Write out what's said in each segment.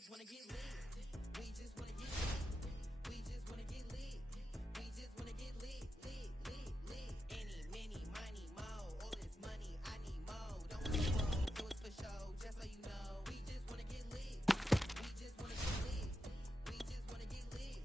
just wanna get lit. We just wanna get lit. We just wanna get lit. We just wanna get lit, lit, lit, lit. Any, many, money, mo. All this money, I need more. Don't want to roll, do it for show, just so you know. We just wanna get lit. We just wanna get lit. We just wanna get lit.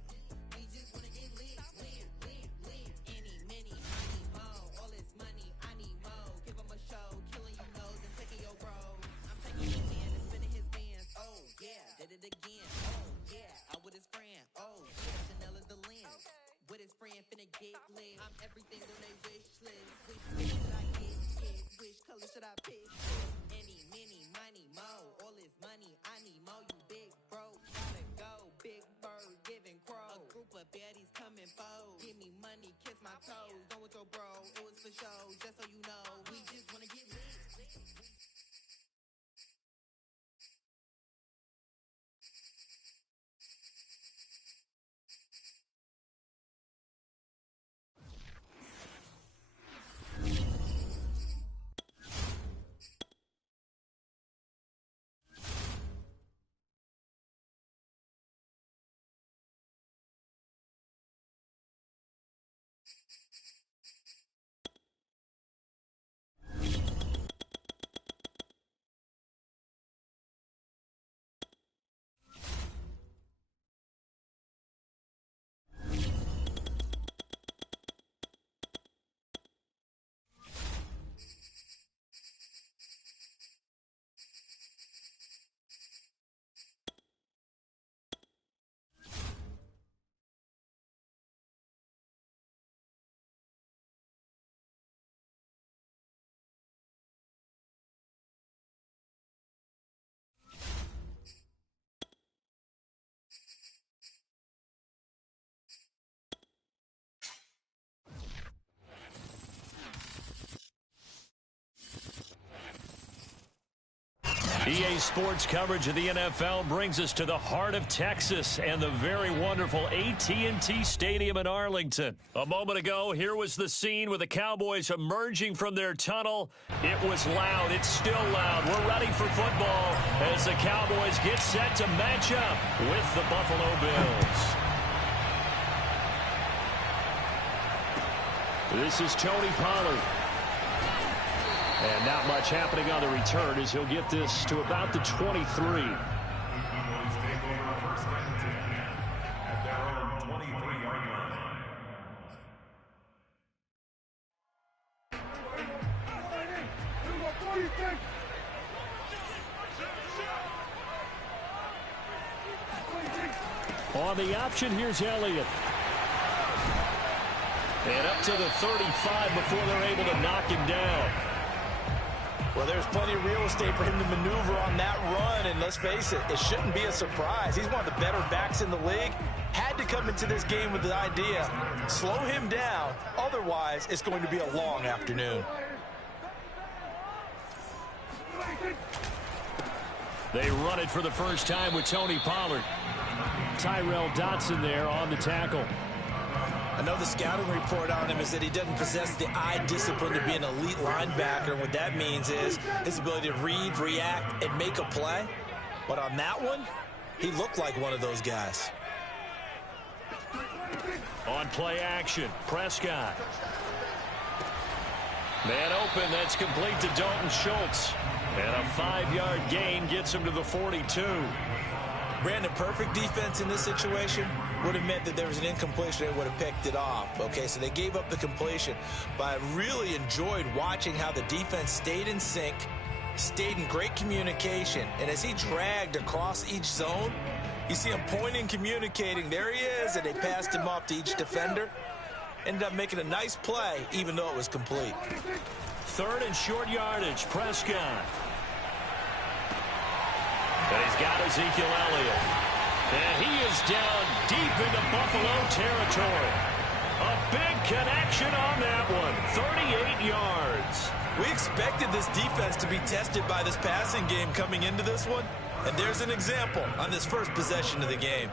We just wanna get lit, lit, lit, lit. Any, many, money, mo. All this money, I need more. Give 'em a show, killing you nose and taking your bros. I'm taking his hand and spinning his bands. Oh yeah, did it again. Oh yeah, out with his friend. Oh yeah, Chanel is the lens. With his friend finna get lit. I'm everything on they wish list. Which bitch should I get? Which color should I pick? Any, many, money, mo. All this money, I need mo. You big bro, gotta go. Big bird, giving crow. A group of baddies coming foes. Give me money, kiss my toes. Don't with your bro, it was for show. Just so you know, we just wanna get lit. EA Sports coverage of the NFL brings us to the heart of Texas and the very wonderful AT&T Stadium in Arlington. A moment ago, here was the scene with the Cowboys emerging from their tunnel. It was loud. It's still loud. We're ready for football as the Cowboys get set to match up with the Buffalo Bills. This is Tony Pollard. And not much happening on the return as he'll get this to about the 23. On the option, here's Elliott. And up to the 35 before they're able to knock him down. Well, there's plenty of real estate for him to maneuver on that run, and let's face it, it shouldn't be a surprise. He's one of the better backs in the league. Had to come into this game with the idea, slow him down, otherwise it's going to be a long afternoon. They run it for the first time with Tony Pollard. Tyrell Dotson there on the tackle. I know the scouting report on him is that he doesn't possess the eye discipline to be an elite linebacker. And what that means is his ability to read, react, and make a play. But on that one, he looked like one of those guys. On play action, Prescott. Man open, that's complete to Dalton Schultz. And a 5-yard gain gets him to the 42. Brandon, perfect defense in this situation would have meant that there was an incompletion. They would have picked it off. Okay, so they gave up the completion. But I really enjoyed watching how the defense stayed in sync, stayed in great communication. And as he dragged across each zone, you see him pointing, communicating. There he is, and they passed him off to each defender. Ended up making a nice play, even though it was complete. Third and short yardage, Prescott. And he's got Ezekiel Elliott. And he is down deep into Buffalo territory. A big connection on that one. 38 yards. We expected this defense to be tested by this passing game coming into this one. And there's an example on this first possession of the game.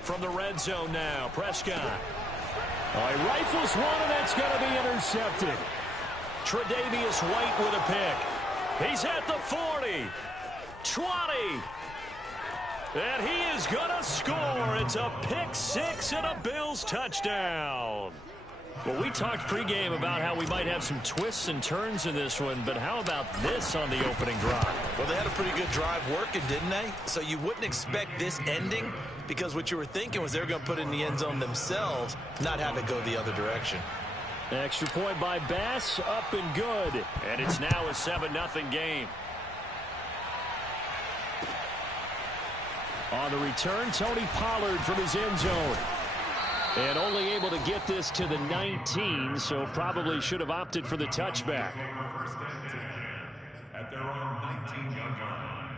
From the red zone now, Prescott. Oh, he rifles one, and that's going to be intercepted. Tre'Davious White with a pick. He's at the 40, 20, and he is going to score. It's a pick six and a Bills touchdown. Well, we talked pregame about how we might have some twists and turns in this one, but how about this on the opening drive? Well, they had a pretty good drive working, didn't they? So you wouldn't expect this ending, because what you were thinking was they were going to put it in the end zone themselves, not have it go the other direction. Extra point by Bass, up and good. And it's now a 7-0 game. On the return, Tony Pollard from his end zone. And only able to get this to the 19, so probably should have opted for the touchback. At their own 19-yard line.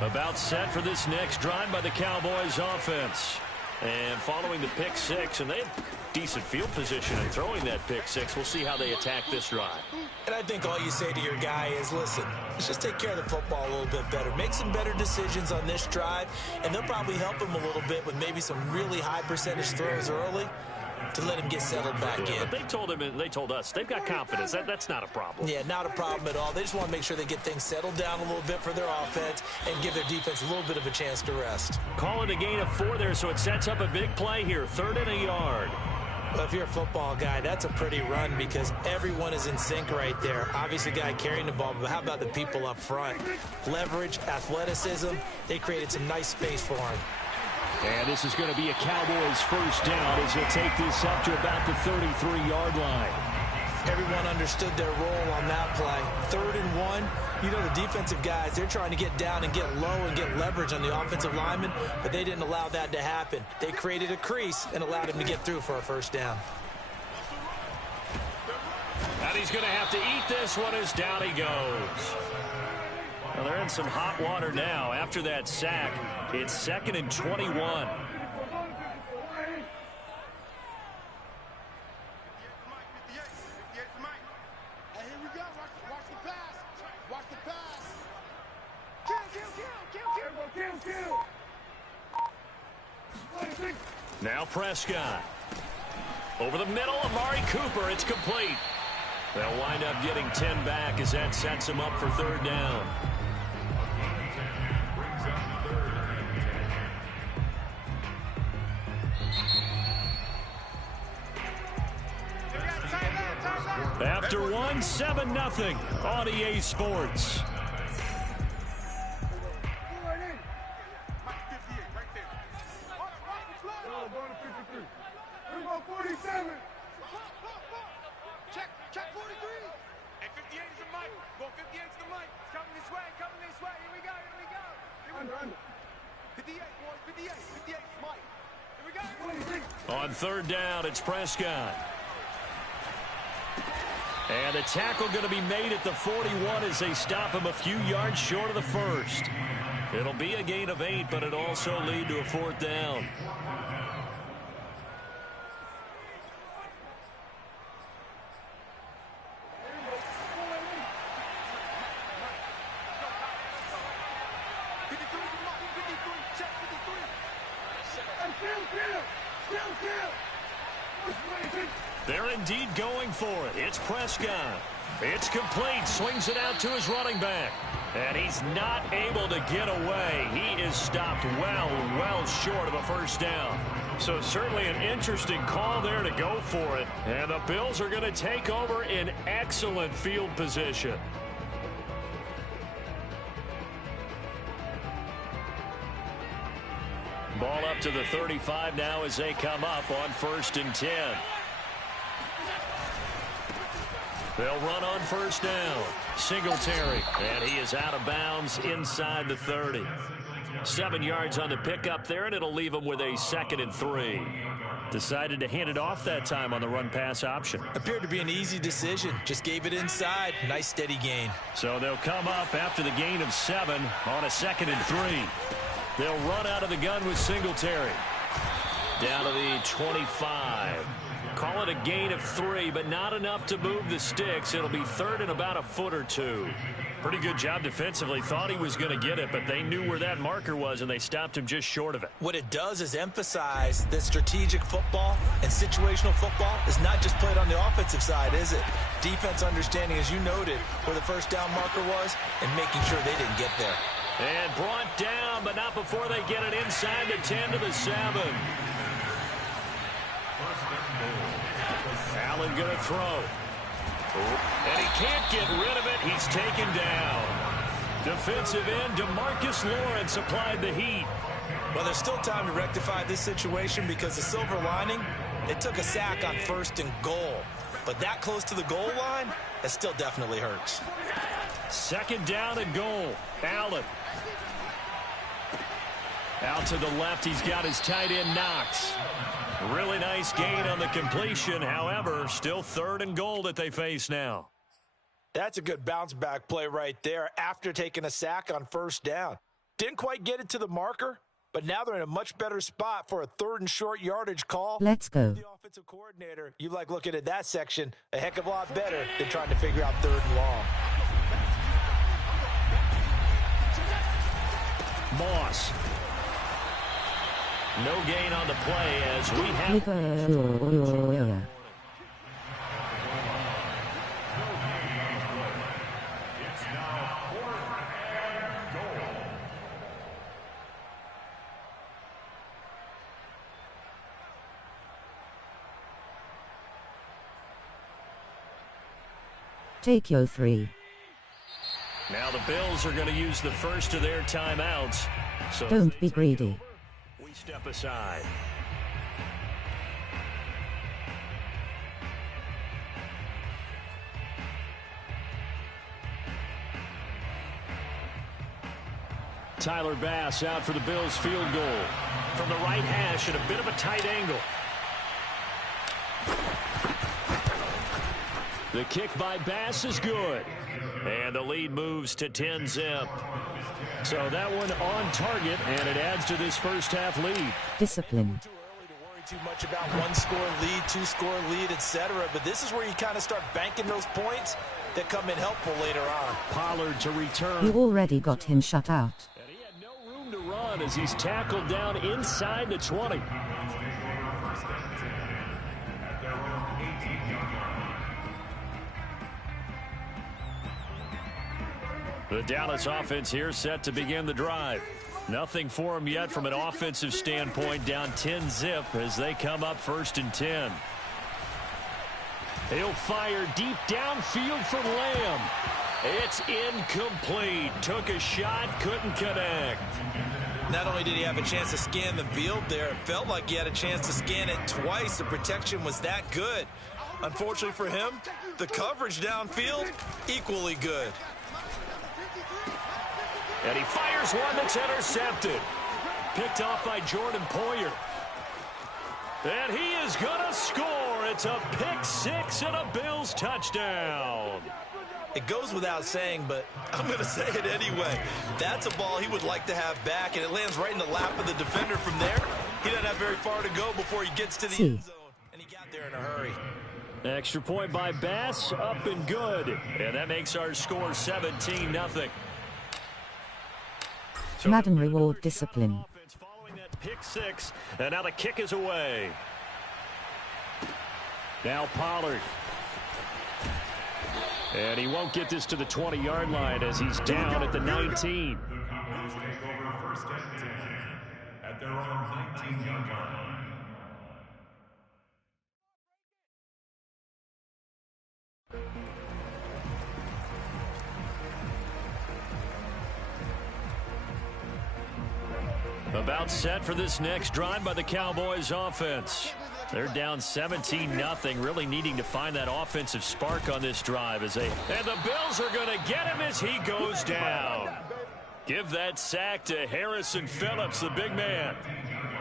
About set for this next drive by the Cowboys offense. And following the pick six, and they have decent field position in throwing that pick six. We'll see how they attack this drive. And I think all you say to your guy is, listen, let's just take care of the football a little bit better. Make some better decisions on this drive, and they'll probably help him a little bit with maybe some really high percentage throws early to let him get settled back in. But they told him, and they told us, they've got confidence. That's not a problem. Yeah, not a problem at all. They just want to make sure they get things settled down a little bit for their offense and give their defense a little bit of a chance to rest. Call it a gain of 4 there, so it sets up a big play here. 3rd and a yard. Well, if you're a football guy, that's a pretty run because everyone is in sync right there. Obviously, the guy carrying the ball, but how about the people up front? Leverage, athleticism, they created some nice space for him. And this is going to be a Cowboys first down as he'll take this up to about the 33-yard line. Everyone understood their role on that play. 3rd and 1. You know, the defensive guys, they're trying to get down and get low and get leverage on the offensive lineman, but they didn't allow that to happen. They created a crease and allowed him to get through for a first down. And he's going to have to eat this one as down he goes. Well, they're in some hot water now. After that sack, it's 2nd and 21. Now Prescott. Over the middle, Amari Cooper. It's complete. They'll wind up getting 10 back as that sets him up for 3rd down. After 1, 7-0 on EA Sports. Check 43. And 58 is the mic. Go 58 is the mic. It's coming this way, Here we go. Under. 58, boys, 58. 58 is Mike. Here we go. On 3rd down, it's Prescott. And a tackle going to be made at the 41 as they stop him a few yards short of the first. It'll be a gain of 8, but it'll also lead to a 4th down. They're indeed going for it. It's Prescott. It's complete. Swings it out to his running back. And he's not able to get away. He is stopped well short of a first down. So certainly an interesting call there to go for it. And the Bills are going to take over in excellent field position. Ball up to the 35 now as they come up on 1st and 10. They'll run on 1st down. Singletary, and he is out of bounds inside the 30. 7 yards on the pickup there, and it'll leave him with a 2nd and 3. Decided to hand it off that time on the run-pass option. Appeared to be an easy decision. Just gave it inside. Nice steady gain. So they'll come up after the gain of 7 on a 2nd and 3. They'll run out of the gun with Singletary. Down to the 25. Call it a gain of 3, but not enough to move the sticks. It'll be 3rd and about a foot or 2. Pretty good job defensively. Thought he was going to get it, but they knew where that marker was, and they stopped him just short of it. What it does is emphasize that strategic football and situational football is not just played on the offensive side, is it? Defense understanding, as you noted, where the first down marker was and making sure they didn't get there. And brought down, but not before they get it inside the 10 to the 7. Allen going to throw. And he can't get rid of it. He's taken down. Defensive end DeMarcus Lawrence applied the heat. Well, there's still time to rectify this situation because the silver lining, they took a sack on 1st and goal. But that close to the goal line, that still definitely hurts. 2nd down and goal. Allen. Out to the left, he's got his tight end Knox. Really nice gain on the completion. However, still 3rd and goal that they face now. That's a good bounce-back play right there after taking a sack on 1st down. Didn't quite get it to the marker, but now they're in a much better spot for a 3rd and short yardage call. Let's go. The offensive coordinator, you like looking at that section a heck of a lot better than trying to figure out 3rd and long. Moss. No gain on the play as we have... It's now 4th and goal. Take your 3. Now the Bills are going to use the first of their timeouts. So Don't be greedy. We step aside. Tyler Bass out for the Bills field goal. From the right hash at a bit of a tight angle. The kick by Bass is good. And the lead moves to 10-zip. So that one on target, and it adds to this first half lead. Discipline. Too early to worry too much about 1-score lead, 2-score lead, etc. But this is where you kind of start banking those points that come in helpful later on. Pollard to return. You already got him shut out. And he had no room to run as he's tackled down inside the 20. The Dallas offense here set to begin the drive. Nothing for them yet from an offensive standpoint, down 10-zip as they come up 1st and 10. He'll fire deep downfield for Lamb. It's incomplete. Took a shot, couldn't connect. Not only did he have a chance to scan the field there, it felt like he had a chance to scan it twice. The protection was that good. Unfortunately for him, the coverage downfield, equally good. And he fires one that's intercepted. Picked off by Jordan Poyer. And he is going to score. It's a pick 6 and a Bills touchdown. It goes without saying, but I'm going to say it anyway. That's a ball he would like to have back, and it lands right in the lap of the defender from there. He doesn't have very far to go before he gets to the end zone, and he got there in a hurry. Extra point by Bass, up and good. And that makes our score 17-0. Madden reward discipline. Following that pick 6, and now the kick is away. Now Pollard. And he won't get this to the 20-yard line as he's down at the 19. The Cowboys take over 1st and 10 at their own 19-yard line. About set for this next drive by the Cowboys offense. They're down 17-0, really needing to find that offensive spark on this drive as they... And the Bills are going to get him as he goes down. Give that sack to Harrison Phillips, the big man.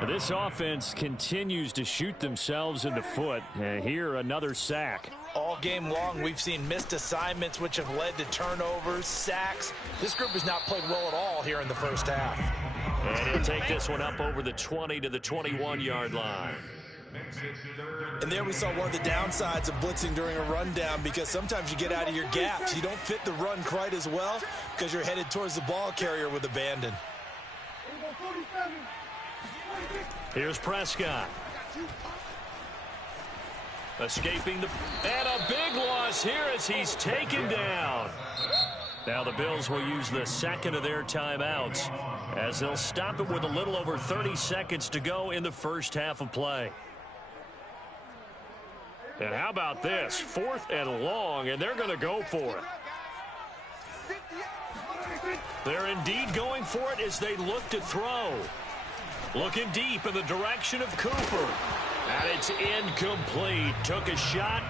This offense continues to shoot themselves in the foot. Here, another sack. All game long, we've seen missed assignments, which have led to turnovers, sacks. This group has not played well at all here in the first half. And he'll take this one up over the 20 to the 21-yard line. And there we saw one of the downsides of blitzing during a rundown, because sometimes you get out of your gaps. You don't fit the run quite as well because you're headed towards the ball carrier with abandon. Here's Prescott. Escaping the... And a big loss here as he's taken down. Now the Bills will use the second of their timeouts as they'll stop it with a little over 30 seconds to go in the first half of play. And how about this? 4th and long, and they're going to go for it. They're indeed going for it as they look to throw. Looking deep in the direction of Cooper. And it's incomplete. Took a shot.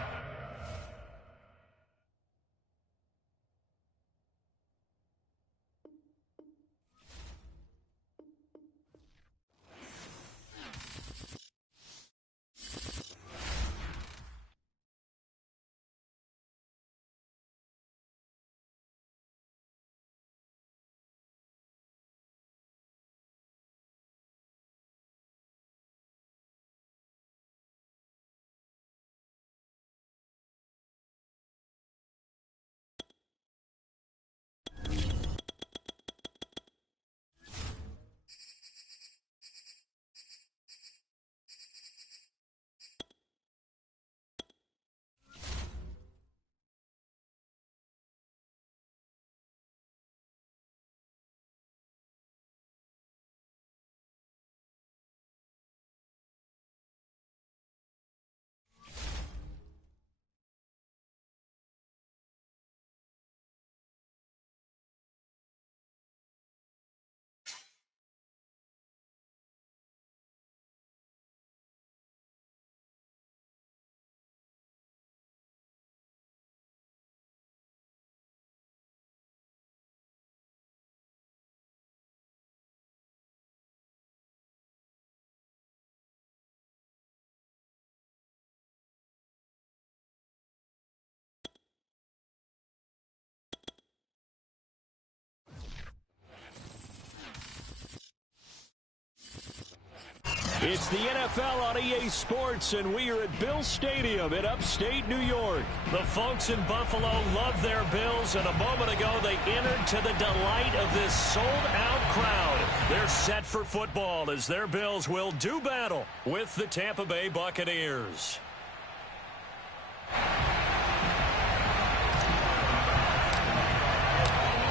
It's the NFL on EA Sports, and we are at Bill Stadium in upstate New York. The folks in Buffalo love their Bills, and a moment ago they entered to the delight of this sold-out crowd. They're set for football as their Bills will do battle with the Tampa Bay Buccaneers.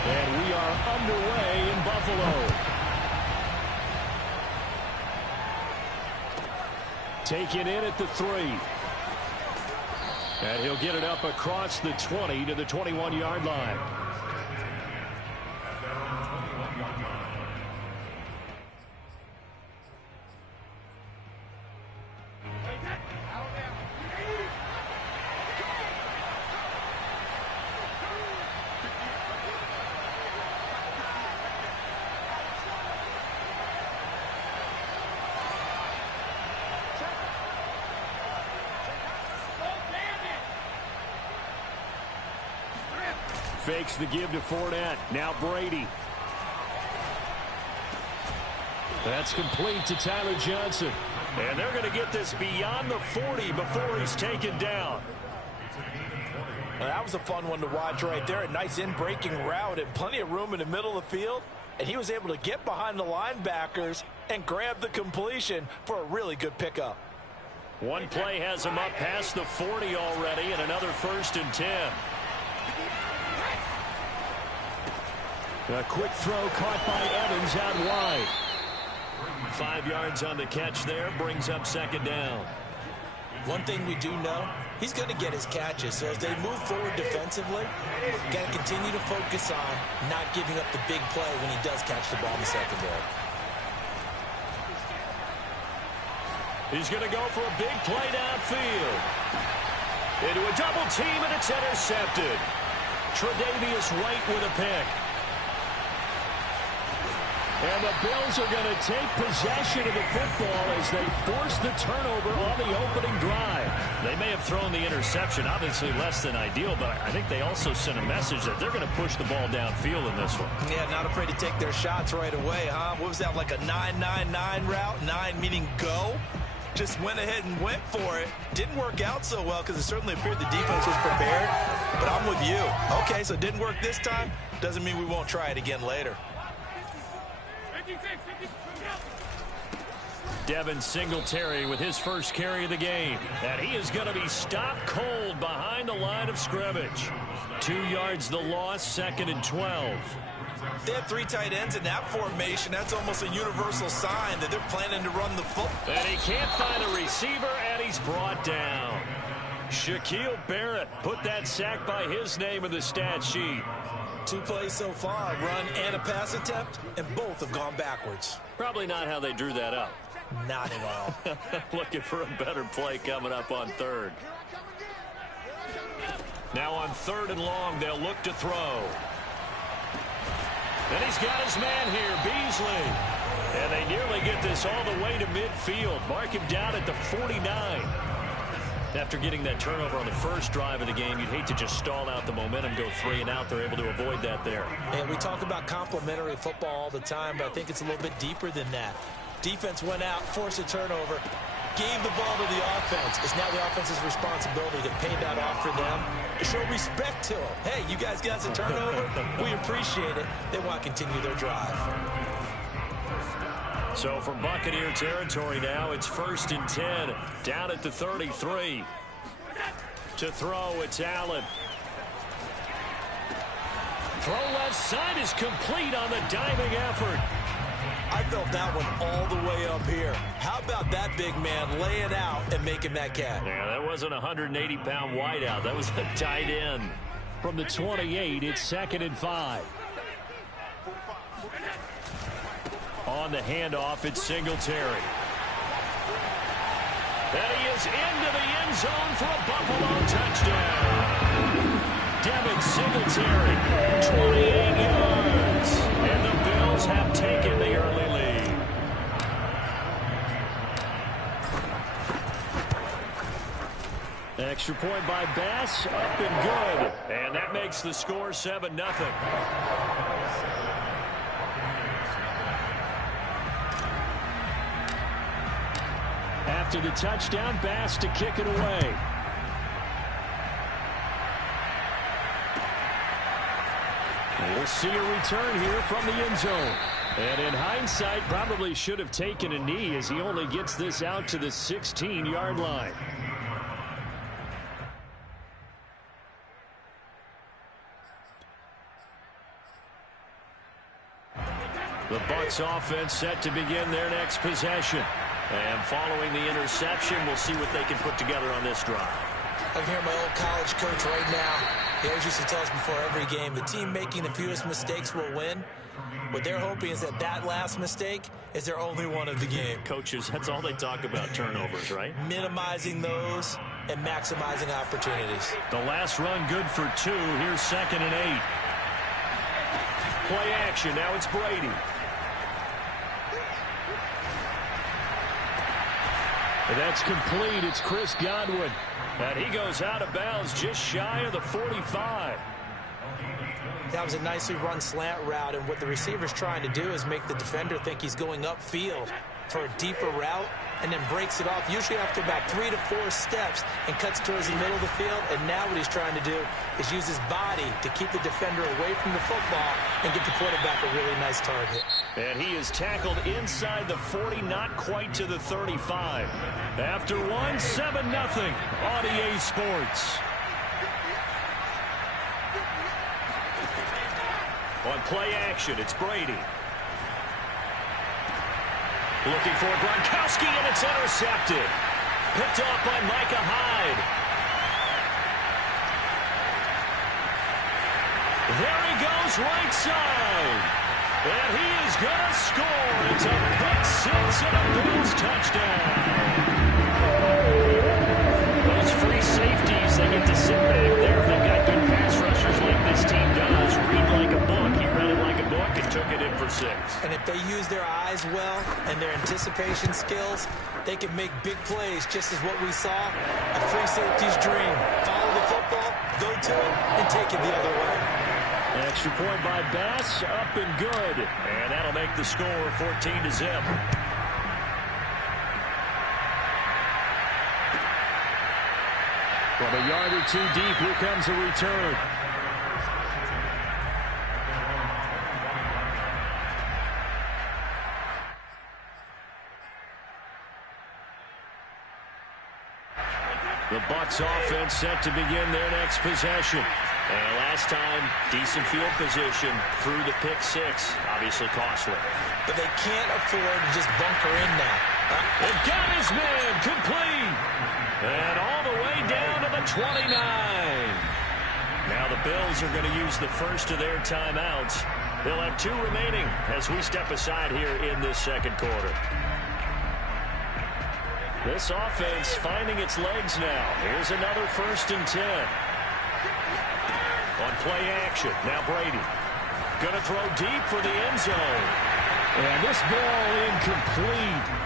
And we are underway in Buffalo. Taken in at the 3. And he'll get it up across the 20 to the 21-yard line. Fakes the give to Fournette. Now Brady. That's complete to Tyler Johnson. And they're going to get this beyond the 40 before he's taken down. Well, that was a fun one to watch right there. A nice in-breaking route and plenty of room in the middle of the field. And he was able to get behind the linebackers and grab the completion for a really good pickup. One play has him up past the 40 already, and another 1st and 10. A quick throw caught by Evans out wide. 5 yards on the catch there, brings up 2nd down. One thing we do know, he's going to get his catches. So as they move forward defensively, got to continue to focus on not giving up the big play when he does catch the ball in the secondary. He's going to go for a big play downfield. Into a double team, and it's intercepted. Tre'Davious White with a pick. And the Bills are going to take possession of the football as they force the turnover on the opening drive. They may have thrown the interception, obviously less than ideal, but I think they also sent a message that they're going to push the ball downfield in this one. Yeah, not afraid to take their shots right away, huh? What was that, like a 9-9-9 route? 9 meaning go? just went ahead and went for it. Didn't work out so well because it certainly appeared the defense was prepared. But I'm with you. Okay, so it didn't work this time. Doesn't mean we won't try it again later. Devin Singletary with his first carry of the game. And he is going to be stopped cold behind the line of scrimmage. 2 yards the loss, 2nd and 12. They have 3 tight ends in that formation. That's almost a universal sign that they're planning to run the football. And he can't find a receiver, and he's brought down. Shaquille Barrett put that sack by his name in the stat sheet. 2 plays so far, run and a pass attempt, and both have gone backwards. Probably not how they drew that up. Not at all. Looking for a better play coming up on 3rd. Now on 3rd and long, they'll look to throw. And he's got his man here, Beasley. And they nearly get this all the way to midfield. Mark him down at the 49. After getting that turnover on the first drive of the game, you'd hate to just stall out the momentum, go 3 and out. They're able to avoid that there. And we talk about complementary football all the time, but I think it's a little bit deeper than that. Defense went out, forced a turnover, gave the ball to the offense. It's now the offense's responsibility to pay that off for them, to show respect to them. Hey, you guys got a turnover? We appreciate it. They want to continue their drive. So from Buccaneer territory now, it's 1st and 10, down at the 33. To throw, it's Allen. Throw left side is complete on the diving effort. I felt that one all the way up here. How about that big man laying out and making that catch? Yeah, that wasn't a 180-pound wideout. That was a tight end. From the 28, it's 2nd and 5. On the handoff, it's Singletary. And he is into the end zone for a Buffalo touchdown. Devin Singletary, 28 yards. And the Bills have taken the early lead. Extra point by Bass, up and good. And that makes the score 7-0. After the touchdown, Bass to kick it away. We'll see a return here from the end zone. And in hindsight, probably should have taken a knee as he only gets this out to the 16-yard line. The Bucs offense set to begin their next possession. And following the interception, we'll see what they can put together on this drive. I can hear my old college coach right now. He always used to tell us before every game, the team making the fewest mistakes will win. What they're hoping is that that last mistake is their only one of the game. Coaches, that's all they talk about, turnovers, right? Minimizing those and maximizing opportunities. The last run good for 2. Here's 2nd and 8. Play action. Now it's Brady. And that's complete. It's Chris Godwin. And he goes out of bounds just shy of the 45. That was a nicely run slant route, and what the receiver's trying to do is make the defender think he's going upfield for a deeper route and then breaks it off, usually after about 3 to 4 steps, and cuts towards the middle of the field. And now what he's trying to do is use his body to keep the defender away from the football and get the quarterback a really nice target. And he is tackled inside the 40, not quite to the 35. After 1, 7-0 on EA Sports. On play action, it's Brady. Looking for Gronkowski, and it's intercepted. Picked off by Micah Hyde. There he goes, right side. And he is going to score. It's a pick 6 and a Bills touchdown. Those free safeties, they get to sit back there if they've got good pass rushers like this team does. Read like a book. He read it like a book and took it in for 6. And if they use their eyes well and their anticipation skills, they can make big plays, just as what we saw. A free safety's dream. Follow the football, go to it, and take it the other way. Extra point by Bass, up and good. And that'll make the score 14-0. From a yard or two deep, here comes a return. The Bucs offense set to begin their next possession. And last time, decent field position through the pick six. Obviously costly. But they can't afford to just bunker in now. They've got his man complete. And all the way down to the 29. Now the Bills are going to use the first of their timeouts. They'll have 2 remaining as we step aside here in this second quarter. This offense finding its legs now. Here's another 1st and 10. On play action. Now Brady. Going to throw deep for the end zone. And this ball incomplete.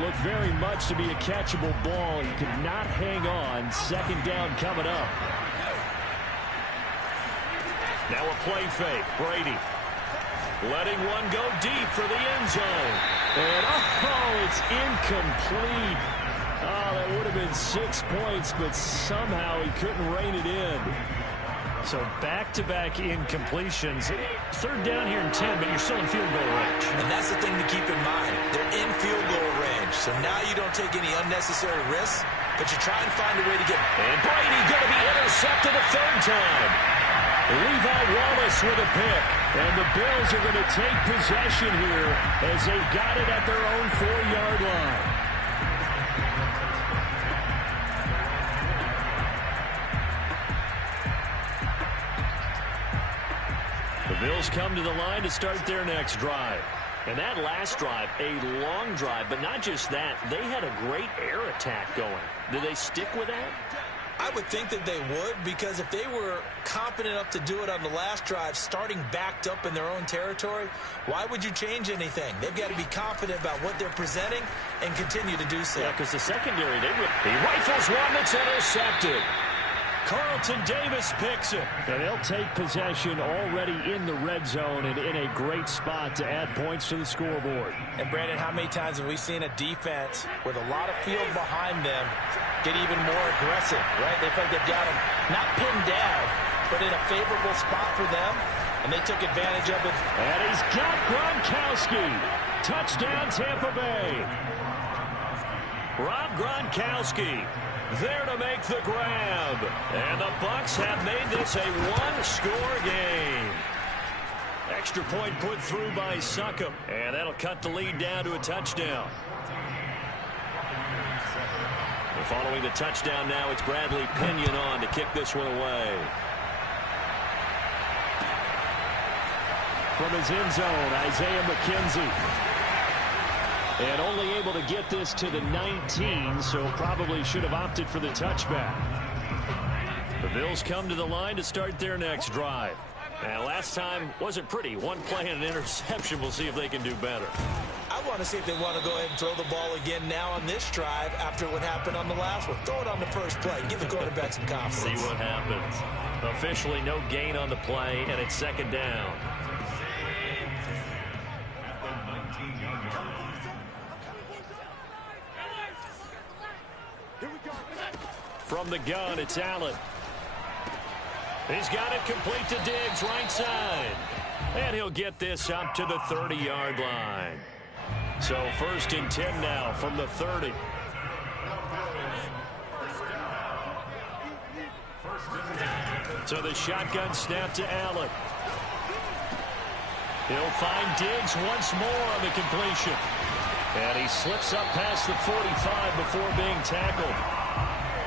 Looked very much to be a catchable ball. He could not hang on. 2nd down coming up. Now a play fake. Brady. Letting one go deep for the end zone. And, it's incomplete. That would have been 6 points, but somehow he couldn't rein it in. So back-to-back incompletions. 3rd down here in 10, but you're still in field goal range. And that's the thing to keep in mind. They're in field goal range. So now you don't take any unnecessary risks, but you try and find a way to get. And Brady going to be intercepted a 3rd time. Levi Wallace with a pick. And the Bills are going to take possession here as they've got it at their own 4-yard line. The Bills come to the line to start their next drive. And that last drive, a long drive, but not just that. They had a great air attack going. Do they stick with that? I would think that they would, because if they were confident enough to do it on the last drive, starting backed up in their own territory, why would you change anything? They've got to be confident about what they're presenting and continue to do so. Yeah, because the secondary, he rifles one that's intercepted. Carlton Davis picks it. And they'll take possession already in the red zone and in a great spot to add points to the scoreboard. And, Brandon, how many times have we seen a defense with a lot of field behind them get even more aggressive, right? They feel like they've got them not pinned down, but in a favorable spot for them, and they took advantage of it. And he's got Gronkowski. Touchdown, Tampa Bay. Rob Gronkowski there to make the grab. And the Bucs have made this a 1-score game. Extra point put through by Succop. And that'll cut the lead down to a touchdown. And following the touchdown now, it's Bradley Pinion on to kick this one away. From his end zone, Isaiah McKenzie. And only able to get this to the 19, so probably should have opted for the touchback. The Bills come to the line to start their next drive. Now, last time wasn't pretty. One play and an interception. We'll see if they can do better. I want to see if they want to go ahead and throw the ball again now on this drive after what happened on the last one. Throw it on the first play. Give the quarterback some confidence. See what happens. Officially no gain on the play, and it's 2nd down. From the gun, it's Allen. He's got it complete to Diggs, right side. And he'll get this up to the 30-yard line. So 1st and 10 now from the 30. So the shotgun snap to Allen. He'll find Diggs once more on the completion. And he slips up past the 45 before being tackled.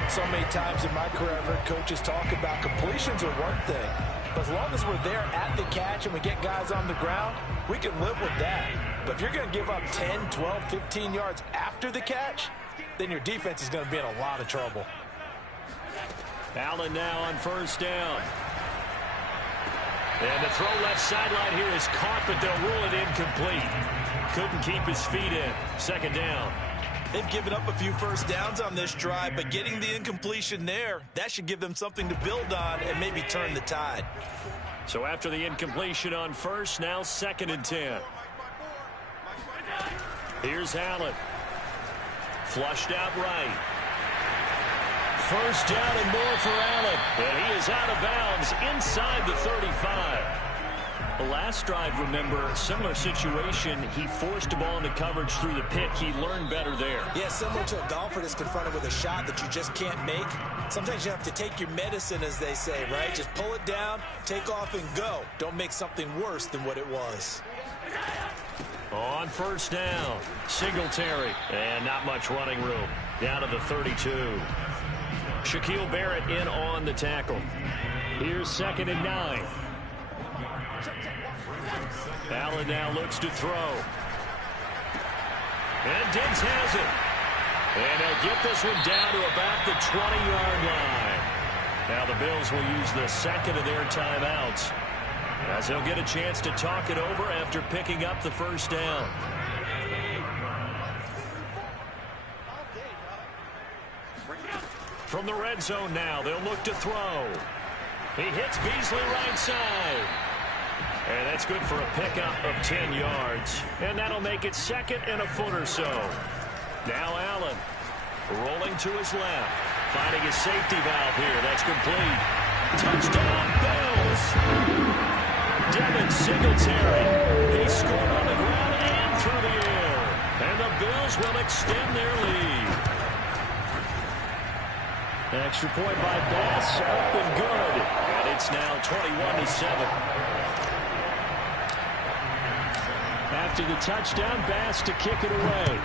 So many times in my career, I've heard coaches talk about completions are one thing. But as long as we're there at the catch and we get guys on the ground, we can live with that. But if you're going to give up 10, 12, 15 yards after the catch, then your defense is going to be in a lot of trouble. Allen now on 1st down. And the throw left sideline here is caught, but they'll rule it incomplete. Couldn't keep his feet in. 2nd down. They've given up a few first downs on this drive, but getting the incompletion there, that should give them something to build on and maybe turn the tide. So after the incompletion on 1st, now 2nd and 10. Here's Allen. Flushed out right. first down and more for Allen. And he is out of bounds inside the 35. The last drive, remember, similar situation. He forced the ball into coverage through the pick. He learned better there. Yeah, similar to a golfer that's confronted with a shot that you just can't make. Sometimes you have to take your medicine, as they say, right? Just pull it down, take off, and go. Don't make something worse than what it was. On first down, Singletary. And not much running room. Down to the 32. Shaquille Barrett in on the tackle. Here's 2nd and 9. Allen now looks to throw. And Diggs has it. And he'll get this one down to about the 20-yard line. Now the Bills will use the second of their timeouts, as they'll get a chance to talk it over after picking up the first down. From the red zone now, they'll look to throw. He hits Beasley right side. And that's good for a pickup of 10 yards. And that'll make it 2nd and a foot or so. Now Allen rolling to his left. Finding his safety valve here. That's complete. Touchdown, Bills. Devin Singletary. He scored on the ground and through the air. And the Bills will extend their lead. An extra point by Bass. Up and good. And it's now 21-7. After the touchdown, Bass to kick it away.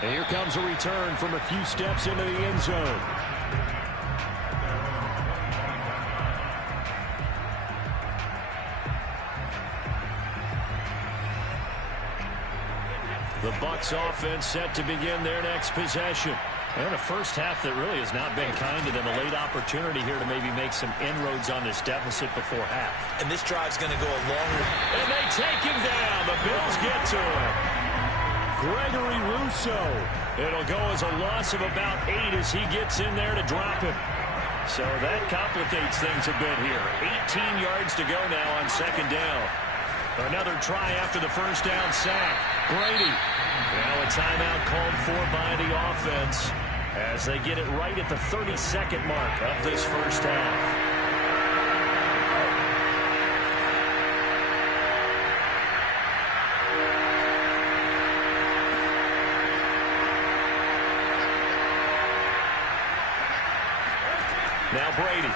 And here comes a return from a few steps into the end zone. The Bucs offense set to begin their next possession. And a first half that really has not been kind to them. A late opportunity here to maybe make some inroads on this deficit before half. And this drive's going to go a long way. And they take him down. The Bills get to him. Gregory Rousseau. It'll go as a loss of about 8 as he gets in there to drop him. So that complicates things a bit here. 18 yards to go now on 2nd down. Another try after the first down sack. Brady. Now a timeout called for by the offense as they get it right at the 32nd mark of this first half. Now Brady.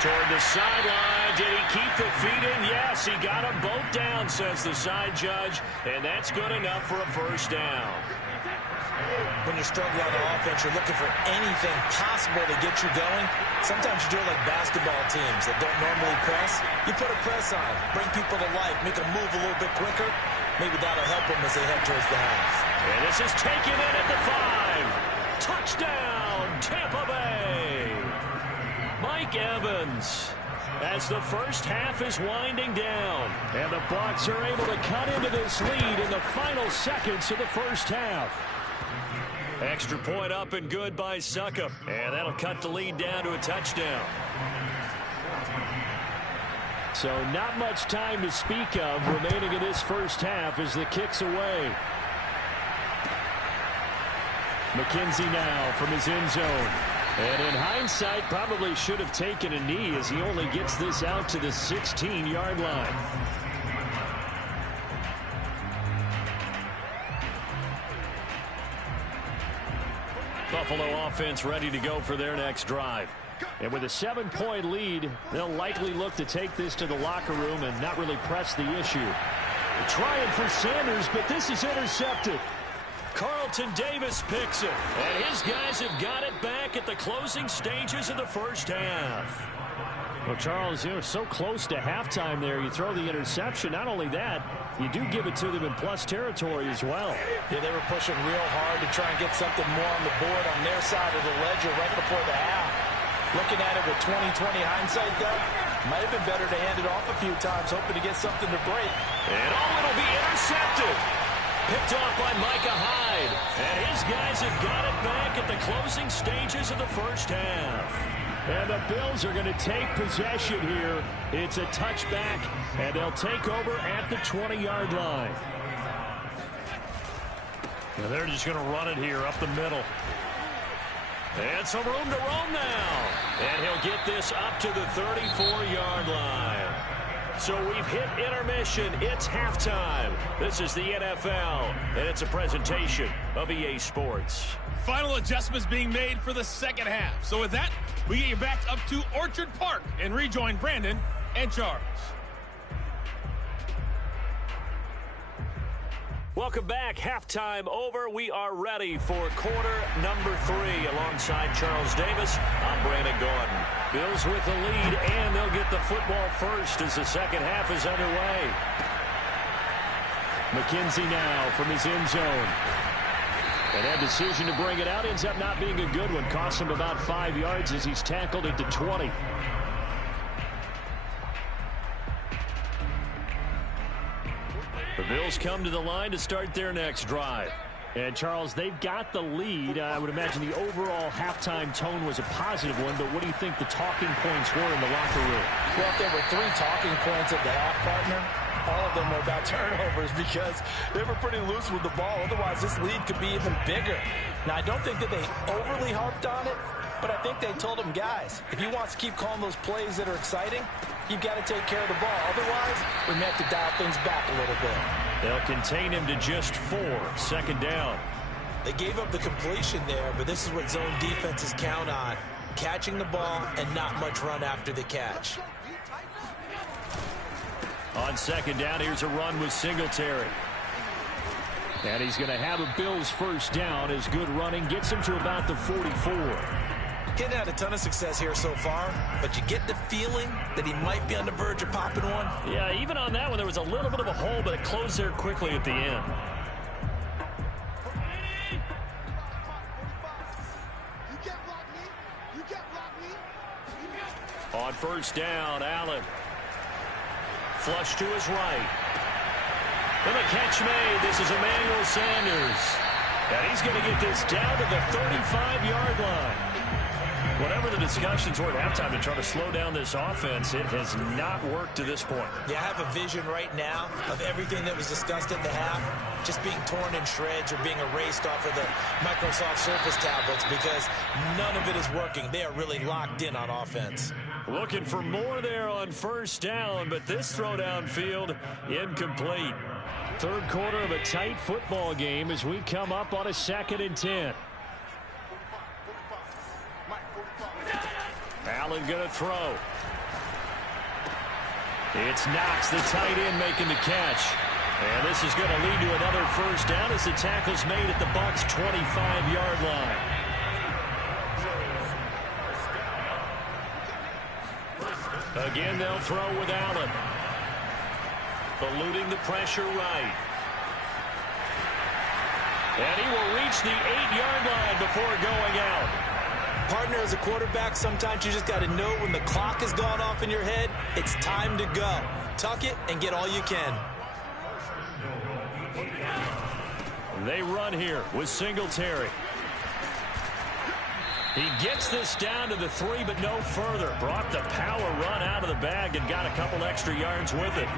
Toward the sideline. Did he keep the feet in? Yes, he got them both down, says the side judge. And that's good enough for a first down. When you're struggling on the offense, you're looking for anything possible to get you going. Sometimes you do it like basketball teams that don't normally press. You put a press on, bring people to life, make them move a little bit quicker. Maybe that'll help them as they head towards the half. And this is taken in at the 5. Touchdown, Tampa Bay. Mike Evans, as the first half is winding down. And the Bucs are able to cut into this lead in the final seconds of the first half. Extra point up and good by Succop. And that'll cut the lead down to a touchdown. So not much time to speak of remaining in this first half as the kick's away. McKenzie now from his end zone. And in hindsight, probably should have taken a knee as he only gets this out to the 16-yard line. Buffalo offense ready to go for their next drive. And with a 7-point lead, they'll likely look to take this to the locker room and not really press the issue. Trying for Sanders, but this is intercepted. Carlton Davis picks it, and his guys have got it back at the closing stages of the first half. Well, Charles, you're so close to halftime there. You throw the interception. Not only that, you do give it to them in plus territory as well. Yeah, they were pushing real hard to try and get something more on the board on their side of the ledger right before the half. Looking at it with 20/20 hindsight, though, might have been better to hand it off a few times, hoping to get something to break. And it'll be intercepted. Picked off by Micah Hyde. And his guys have got it back at the closing stages of the first half. And the Bills are going to take possession here. It's a touchback, and they'll take over at the 20-yard line. And they're just going to run it here up the middle. And some room to roam now. And he'll get this up to the 34-yard line. So we've hit intermission. It's halftime. This is the NFL, and it's a presentation of EA Sports. Final adjustments being made for the second half. So with that, we get you back up to Orchard Park and rejoin Brandon and Charles. Welcome back. Halftime over. We are ready for quarter number 3. Alongside Charles Davis, I'm Brandon Gordon. Bills with the lead, and they'll get the football first as the second half is underway. McKenzie now from his end zone. And that decision to bring it out ends up not being a good one. Cost him about 5 yards as he's tackled it to 20. The Bills come to the line to start their next drive. And, Charles, they've got the lead. I would imagine the overall halftime tone was a positive one, but what do you think the talking points were in the locker room? Well, if there were 3 talking points at the half, partner, all of them were about turnovers because they were pretty loose with the ball. Otherwise, this lead could be even bigger. Now, I don't think that they overly harped on it, but I think they told them, guys, if you want to keep calling those plays that are exciting, you've got to take care of the ball. Otherwise, we may have to dial things back a little bit. They'll contain him to just 4. Second down. They gave up the completion there, but this is what zone defenses count on. Catching the ball and not much run after the catch. On second down, here's a run with Singletary. And he's going to have a Bills first down as good running gets him to about the 44. Getting had a ton of success here so far, but you get the feeling that he might be on the verge of popping one. Yeah, even on that one, there was a little bit of a hole, but it closed there quickly at the end. On first down, Allen. Flush to his right. And the catch made. This is Emmanuel Sanders. And he's going to get this down to the 35-yard line. Whatever the discussions were at halftime to try to slow down this offense, it has not worked to this point. Yeah, I have a vision right now of everything that was discussed at the half just being torn in shreds or being erased off of the Microsoft Surface tablets because none of it is working. They are really locked in on offense. Looking for more there on first down, but this throw downfield incomplete. Third quarter of a tight football game as we come up on a 2nd and 10. Allen going to throw. It's Knox, the tight end, making the catch. And this is going to lead to another first down as the tackle's made at the Bucs' 25-yard line. Again, they'll throw with Allen. Eluding the pressure right. And he will reach the 8-yard line before going out. Partner, as a quarterback, sometimes you just got to know when the clock has gone off in your head, it's time to go. Tuck it and get all you can. They run here with Singletary. He gets this down to the 3, but no further. Brought the power run out of the bag and got a couple extra yards with it.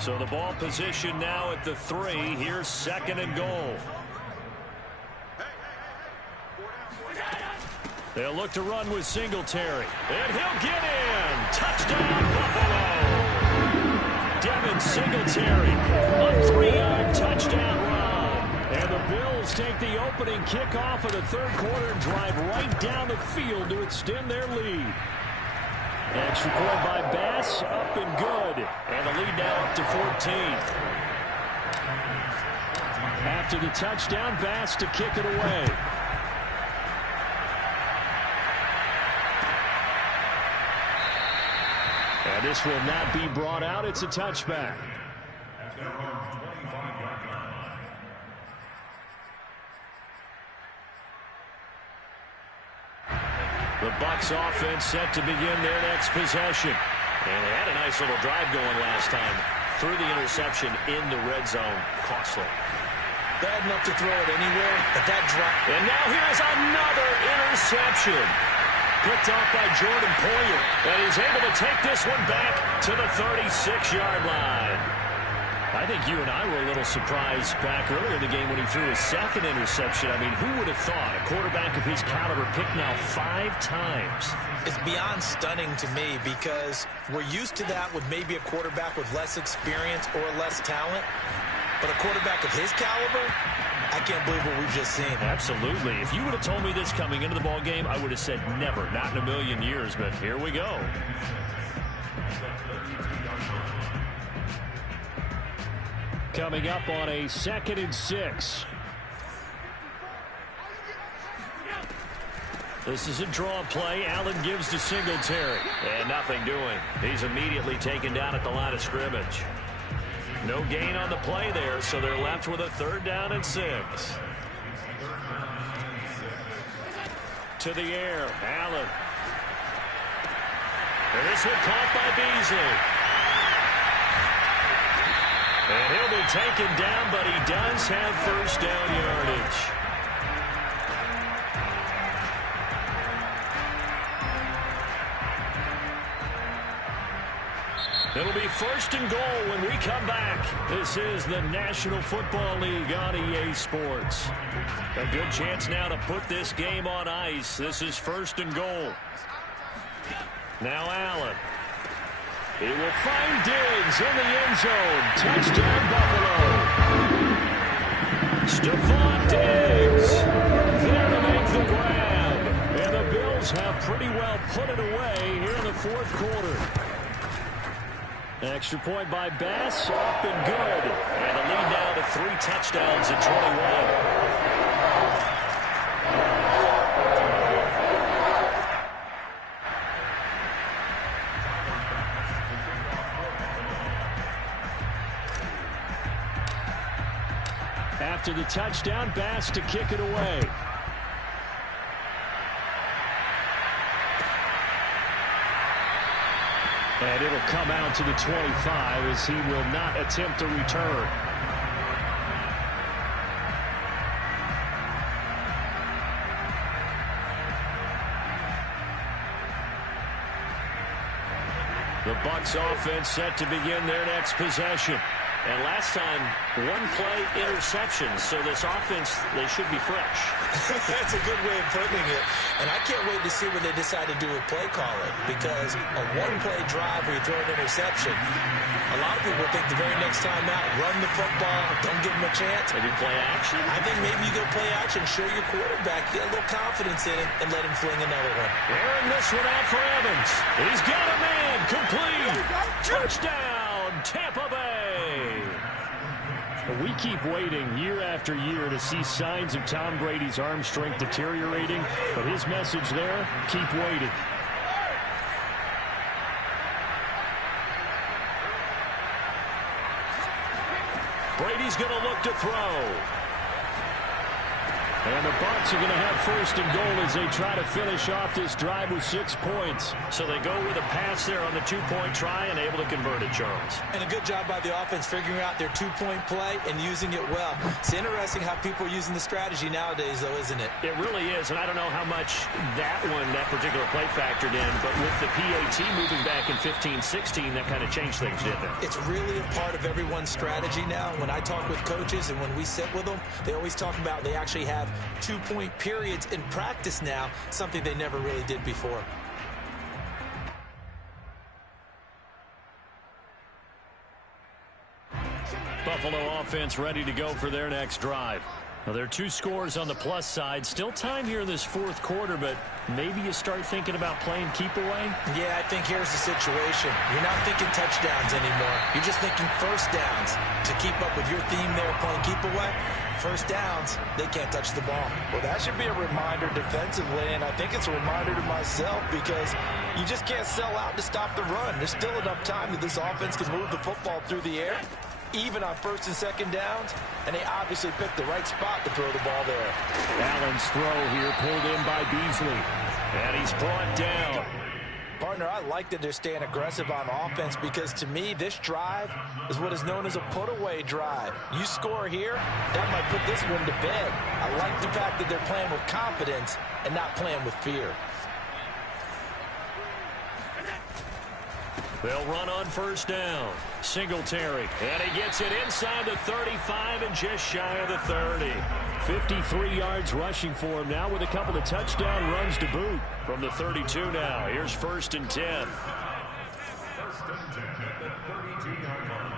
So the ball position now at the 3. Here's 2nd and goal. They'll look to run with Singletary. And he'll get in. Touchdown, Buffalo. Devin Singletary. A 3-yard touchdown run. And the Bills take the opening kickoff of the third quarter and drive right down the field to extend their lead. Extra point by Bass, up and good. And the lead now up to 14. After the touchdown, Bass to kick it away. And this will not be brought out. It's a touchback. The Bucs offense set to begin their next possession. And they had a nice little drive going last time. Through the interception in the red zone. Costly. They had enough to throw it anywhere, but that drop. And now here's another interception. picked off by Jordan Poyer. And he's able to take this one back to the 36-yard line. I think you and I were a little surprised back earlier in the game when he threw his second interception. I mean, who would have thought a quarterback of his caliber picked now 5 times? It's beyond stunning to me because we're used to that with maybe a quarterback with less experience or less talent. But a quarterback of his caliber, I can't believe what we've just seen. Absolutely. If you would have told me this coming into the ball game, I would have said never, not in a million years. But here we go. Coming up on a 2nd and 6. This is a draw play. Allen gives to Singletary. And nothing doing. He's immediately taken down at the line of scrimmage. No gain on the play there, so they're left with a 3rd down and 6. To the air, Allen. And this one caught by Beasley. And he'll be taken down, but he does have 1st down yardage. It'll be 1st and goal when we come back. This is the National Football League on EA Sports. A good chance now to put this game on ice. This is 1st and goal. Now Allen. He will find Diggs in the end zone. Touchdown, Buffalo. Stephon Diggs there to make the grab. And the Bills have pretty well put it away here in the 4th quarter. Extra point by Bass, up and good. And the lead now to 3 touchdowns at 21. After the touchdown, Bass to kick it away. And it'll come out to the 25 as he will not attempt a return. The Bucs offense set to begin their next possession. And last time, 1-play interception. So this offense, they should be fresh. That's a good way of putting it. And I can't wait to see what they decide to do with play calling. Because a 1-play drive where you throw an interception, a lot of people think the very next time out, run the football, don't give them a chance. Maybe play action? I think maybe you go play action, show your quarterback, get a little confidence in it, and let him fling another one. Airing this one out for Evans. He's got a man. Complete. Touchdown, Tampa Bay. We keep waiting year after year to see signs of Tom Brady's arm strength deteriorating, but his message there, keep waiting. Brady's going to look to throw. And the Bucs are going to have 1st and goal as they try to finish off this drive with 6 points. So they go with a pass there on the 2-point try and able to convert it, Charles. And a good job by the offense figuring out their 2-point play and using it well. It's interesting how people are using the strategy nowadays, though, isn't it? It really is, and I don't know how much that particular play factored in, but with the PAT moving back in 15-16, that kind of changed things, didn't it? It's really a part of everyone's strategy now. When I talk with coaches and when we sit with them, they always talk about they actually have 2-point periods in practice now, something they never really did before. Buffalo offense ready to go for their next drive. Well, there are 2 scores on the plus side. Still time here in this 4th quarter, but maybe you start thinking about playing keep away? Yeah, I think here's the situation. You're not thinking touchdowns anymore. You're just thinking 1st downs. To keep up with your theme there, playing keep away, 1st downs, they can't touch the ball. Well, that should be a reminder defensively, and I think it's a reminder to myself because you just can't sell out to stop the run. There's still enough time that this offense can move the football through the air, even on 1st and 2nd downs, and they obviously picked the right spot to throw the ball there. Allen's throw here pulled in by Beasley, and he's brought down. Partner, I like that they're staying aggressive on offense because, to me, this drive is what is known as a put-away drive. You score here, that might put this one to bed. I like the fact that they're playing with confidence and not playing with fear. They'll run on first down. Singletary. And he gets it inside the 35 and just shy of the 30. 53 yards rushing for him now with a couple of touchdown runs to boot. From the 32 now. Here's 1st and 10. First and 10 at the 32-yard line.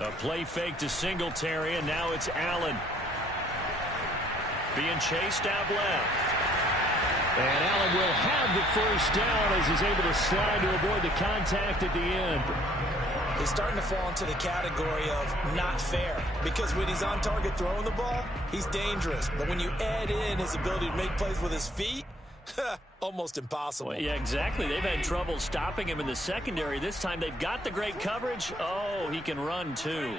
A play fake to Singletary, and now it's Allen. Being chased out left. And Allen will have the first down as he's able to slide to avoid the contact at the end. He's starting to fall into the category of not fair, because when he's on target throwing the ball, he's dangerous. But when you add in his ability to make plays with his feet, almost impossible. Well, yeah, exactly. They've had trouble stopping him in the secondary. This time they've got the great coverage. Oh, he can run too.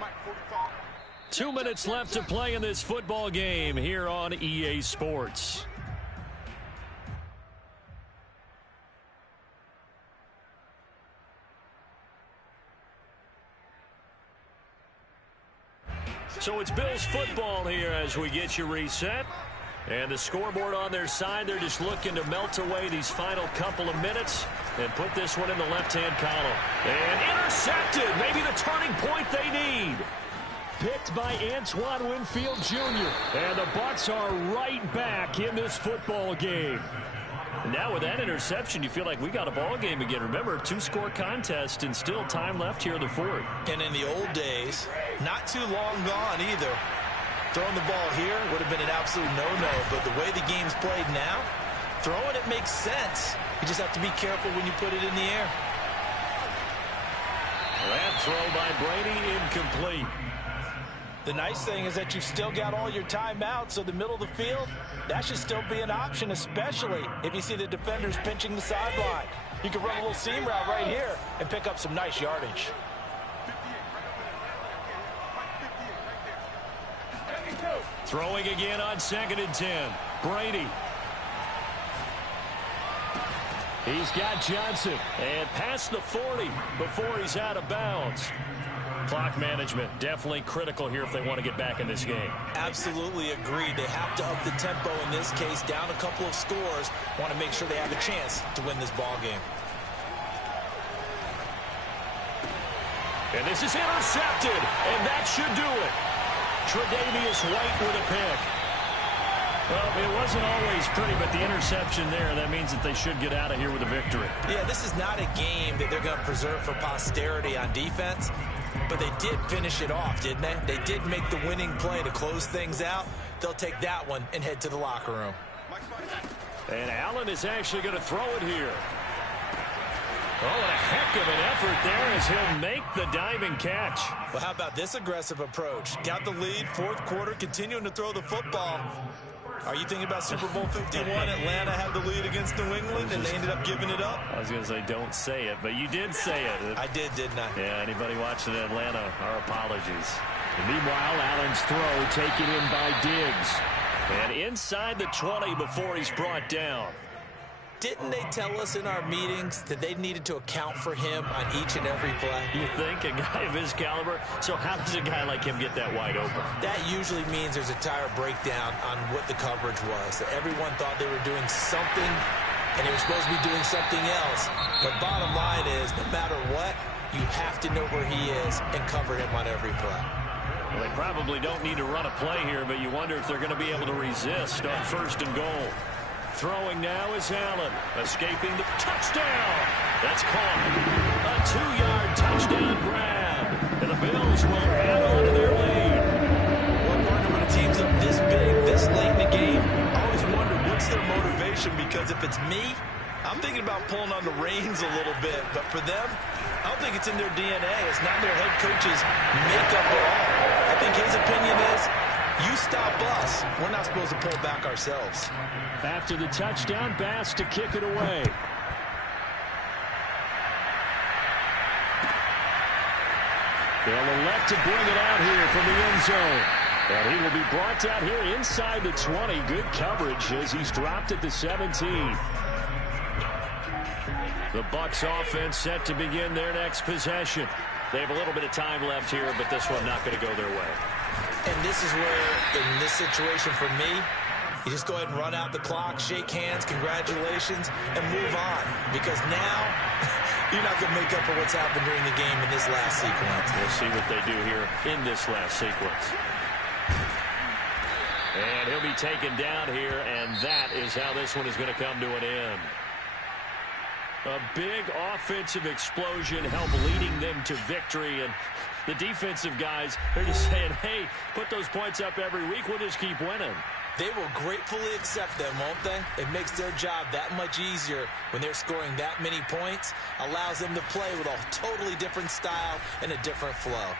Mike, 2 minutes left to play in this football game here on EA Sports. So it's Bills football here as we get you reset. And the scoreboard on their side, they're just looking to melt away these final couple of minutes and put this one in the left-hand column. And intercepted, maybe the turning point they need. Picked by Antoine Winfield Jr. And the Bucs are right back in this football game. And now with that interception, you feel like we got a ball game again. Remember, 2-score contest and still time left here in the fourth. And in the old days, not too long gone either. Throwing the ball here would have been an absolute no-no, but the way the game's played now, throwing it makes sense. You just have to be careful when you put it in the air. That throw by Brady incomplete. The nice thing is that you've still got all your timeouts, so the middle of the field, that should still be an option, especially if you see the defenders pinching the sideline. You can run a little seam route right here and pick up some nice yardage. Throwing again on 2nd and 10. Brady. He's got Johnson. And past the 40 before he's out of bounds. Clock management definitely critical here if they want to get back in this game. Absolutely agreed. They have to up the tempo in this case, down a couple of scores. Want to make sure they have a chance to win this ball game. And this is intercepted, and that should do it. Tre'Davious White with a pick. Well, it wasn't always pretty, but the interception there, that means that they should get out of here with a victory. Yeah, this is not a game that they're going to preserve for posterity on defense, but they did finish it off, didn't they? They did make the winning play to close things out. They'll take that one and head to the locker room. And Allen is actually going to throw it here. Oh, and a heck of an effort there as he'll make the diving catch. Well, how about this aggressive approach? Got the lead, 4th quarter, continuing to throw the football. Are you thinking about Super Bowl 51? Atlanta had the lead against New England, and they ended up giving it up? I was going to say, don't say it, but you did say it. I did, didn't I? Yeah, anybody watching Atlanta, our apologies. And meanwhile, Allen's throw taken in by Diggs. And inside the 20 before he's brought down. Didn't they tell us in our meetings that they needed to account for him on each and every play? You think? A guy of his caliber? So how does a guy like him get that wide open? That usually means there's a tire breakdown on what the coverage was. That everyone thought they were doing something, and they were supposed to be doing something else. But bottom line is, no matter what, you have to know where he is and cover him on every play. Well, they probably don't need to run a play here, but you wonder if they're going to be able to resist on 1st and goal. Throwing now is Allen, escaping the touchdown. That's caught. A 2-yard touchdown grab. And the Bills will add on to their lead. Well, partner, when a team's up this big, this late in the game, I always wonder what's their motivation, because if it's me, I'm thinking about pulling on the reins a little bit. But for them, I don't think it's in their DNA. It's not their head coach's makeup at all. I think his opinion is, you stop us, we're not supposed to pull back ourselves. After the touchdown, Bass to kick it away. They'll elect to bring it out here from the end zone. And he will be brought down here inside the 20. Good coverage as he's dropped at the 17. The Bucs offense set to begin their next possession. They have a little bit of time left here, but this one not going to go their way. And this is where, in this situation for me, you just go ahead and run out the clock, shake hands, congratulations, and move on. Because now, you're not going to make up for what's happened during the game in this last sequence. We'll see what they do here in this last sequence. And he'll be taken down here, and that is how this one is going to come to an end. A big offensive explosion helped leading them to victory, and the defensive guys, they're just saying, hey, put those points up every week, we'll just keep winning. They will gratefully accept them, won't they? It makes their job that much easier when they're scoring that many points, allows them to play with a totally different style and a different flow.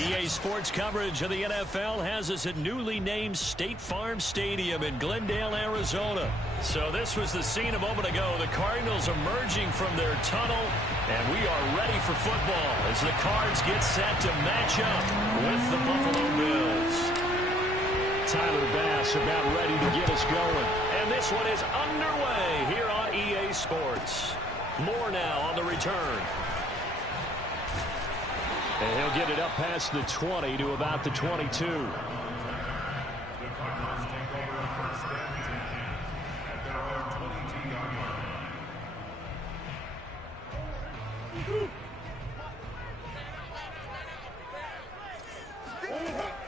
EA Sports coverage of the NFL has us at newly named State Farm Stadium in Glendale, Arizona. So this was the scene a moment ago. The Cardinals emerging from their tunnel, and we are ready for football as the Cards get set to match up with the Buffalo Bills. Tyler Bass about ready to get us going. And this one is underway here on EA Sports. More now on the return. And he'll get it up past the 20 to about the 22. The Cardinals take over a first and 10 at their own 22-yard line.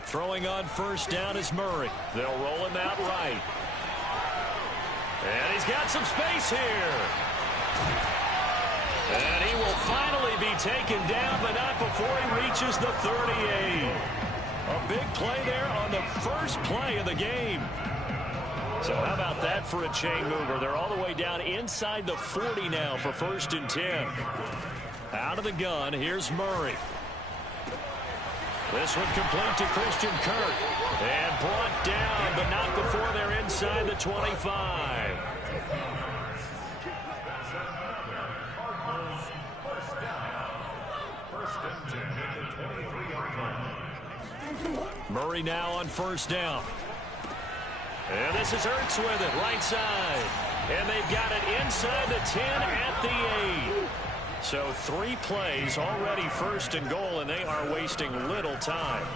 Throwing on first down is Murray. They'll roll him out right. And he's got some space here. And he will finally be taken down, but not before he reaches the 38. A big play there on the first play of the game. So how about that for a chain mover? They're all the way down inside the 40 now for first and 10. Out of the gun, here's Murray. This one complete to Christian Kirk. And brought down, but not before they're inside the 25. Murray now on first down. And this is Ertz with it, right side. And they've got it inside the 10 at the 8. So 3 plays already first and goal, and they are wasting little time.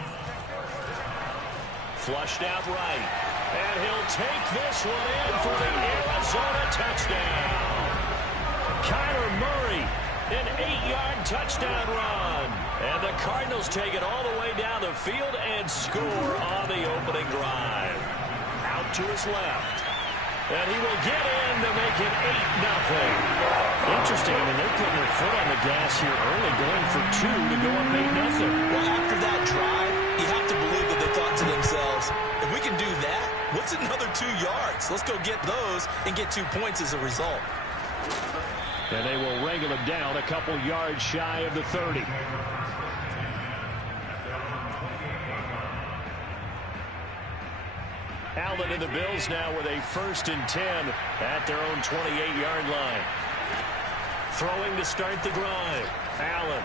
Flushed out right. And he'll take this one in for the Arizona touchdown. Kyler Murray, an 8-yard touchdown run. And the Cardinals take it all the way down the field and score on the opening drive. Out to his left. And he will get in to make it 8-0. Interesting. I mean, they're putting their foot on the gas here early, going for 2 to go up 8-0. Well, after that drive, you have to believe that they thought to themselves, if we can do that, what's another 2 yards? Let's go get those and get 2 points as a result. And they will wrangle him down a couple yards shy of the 30. Allen and the Bills now with a first and 10 at their own 28-yard line. Throwing to start the drive. Allen.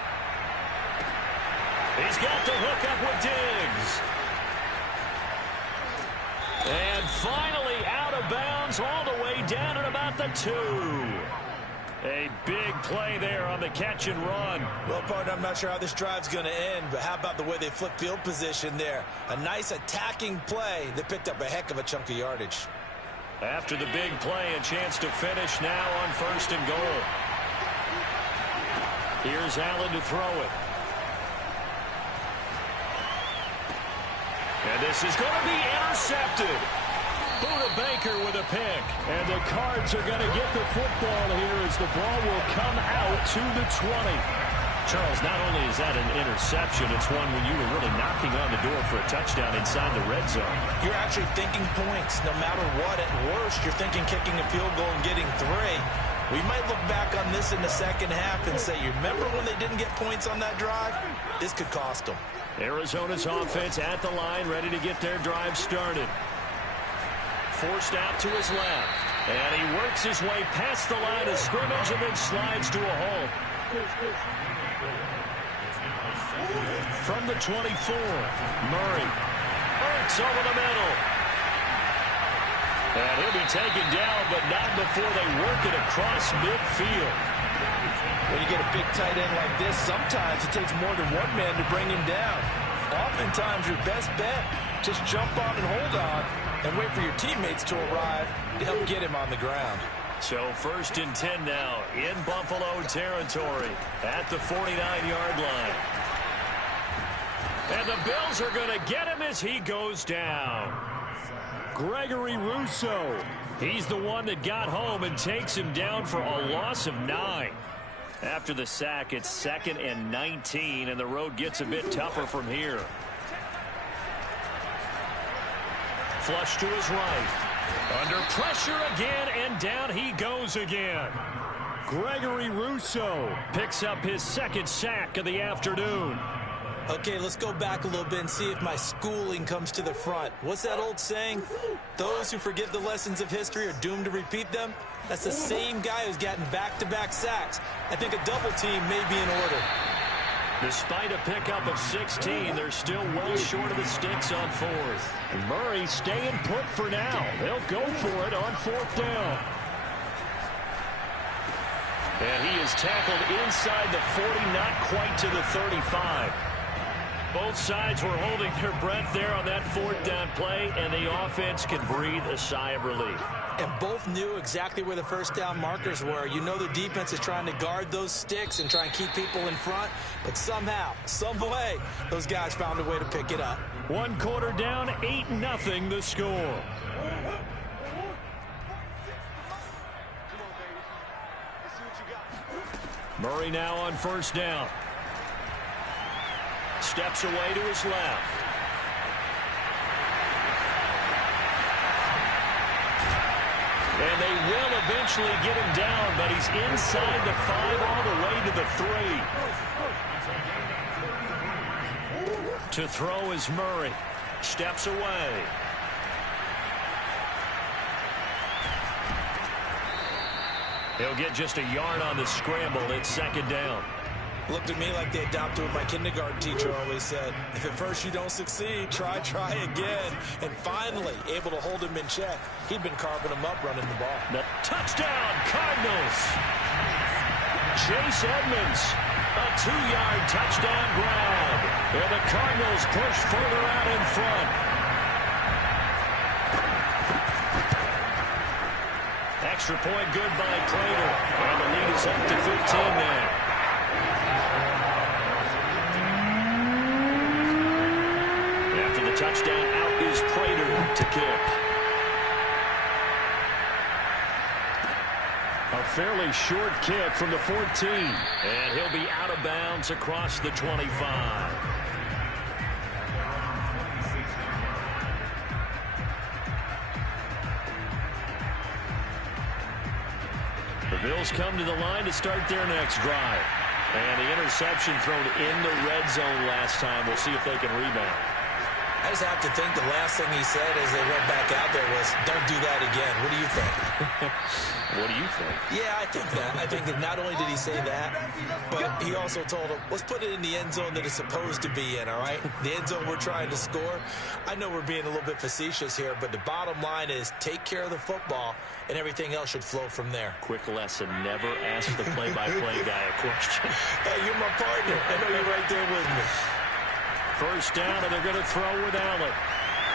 He's got the hook up with Diggs. And finally out of bounds all the way down at about the 2. A big play there on the catch and run. Well, partner, I'm not sure how this drive's going to end, but how about the way they flip field position there? A nice attacking play that picked up a heck of a chunk of yardage. After the big play, a chance to finish now on first and goal. Here's Allen to throw it. And this is going to be intercepted. Buda Baker with a pick. And the Cards are going to get the football here as the ball will come out to the 20. Charles, not only is that an interception, it's one when you were really knocking on the door for a touchdown inside the red zone. You're actually thinking points no matter what. At worst, you're thinking kicking a field goal and getting 3. We might look back on this in the second half and say, you remember when they didn't get points on that drive? This could cost them. Arizona's offense at the line, ready to get their drive started. Forced out to his left. And he works his way past the line of scrimmage and then slides to a halt. From the 24, Murray. Ertz over the middle. And he'll be taken down, but not before they work it across midfield. When you get a big tight end like this, sometimes it takes more than one man to bring him down. Oftentimes, your best bet, just jump on and hold on and wait for your teammates to arrive to help get him on the ground. So first and 10 now in Buffalo territory at the 49-yard line. And the Bills are going to get him as he goes down. Gregory Rousseau. He's the one that got home and takes him down for a loss of 9. After the sack, it's 2nd and 19, and the road gets a bit tougher from here. Flush to his right. Under pressure again, and down he goes again. Gregory Rousseau picks up his 2nd sack of the afternoon. Okay, let's go back a little bit and see if my schooling comes to the front. What's that old saying? Those who forget the lessons of history are doomed to repeat them. That's the same guy who's gotten back-to-back sacks. I think a double team may be in order. Despite a pickup of 16, they're still well short of the sticks on fourth. And Murray staying put for now. They'll go for it on fourth down. And he is tackled inside the 40, not quite to the 35. Both sides were holding their breath there on that fourth down play, and the offense can breathe a sigh of relief. And both knew exactly where the first down markers were. You know the defense is trying to guard those sticks and try and keep people in front, but somehow, some way, those guys found a way to pick it up. 1 quarter down, 8-0 the score. Murray now on first down. Steps away to his left. And they will eventually get him down, but he's inside the 5 all the way to the 3. To throw is Murray. Steps away. He'll get just a yard on the scramble. It's second down. Looked at me like they adopted what my kindergarten teacher always said. If at first you don't succeed, try again. And finally, able to hold him in check. He'd been carving him up running the ball. Touchdown, Cardinals. Chase Edmonds, a 2-yard touchdown grab. And the Cardinals push further out in front. Extra point good by Prater. And the lead is up to 15 now. After the touchdown, out is Prater to kick. A fairly short kick from the 14. And he'll be out of bounds across the 25. The Bills come to the line to start their next drive. And the interception thrown in the red zone last time. We'll see if they can rebound. I just have to think the last thing he said as they went back out there was, don't do that again. What do you think? What do you think? Yeah, I think that. I think that not only did he say that, but he also told them, let's put it in the end zone that it's supposed to be in, all right? The end zone we're trying to score. I know we're being a little bit facetious here, but the bottom line is take care of the football, and everything else should flow from there. Quick lesson, never ask the play-by-play guy a question. Hey, you're my partner. I know you're right there with me. First down, and they're going to throw with Allen.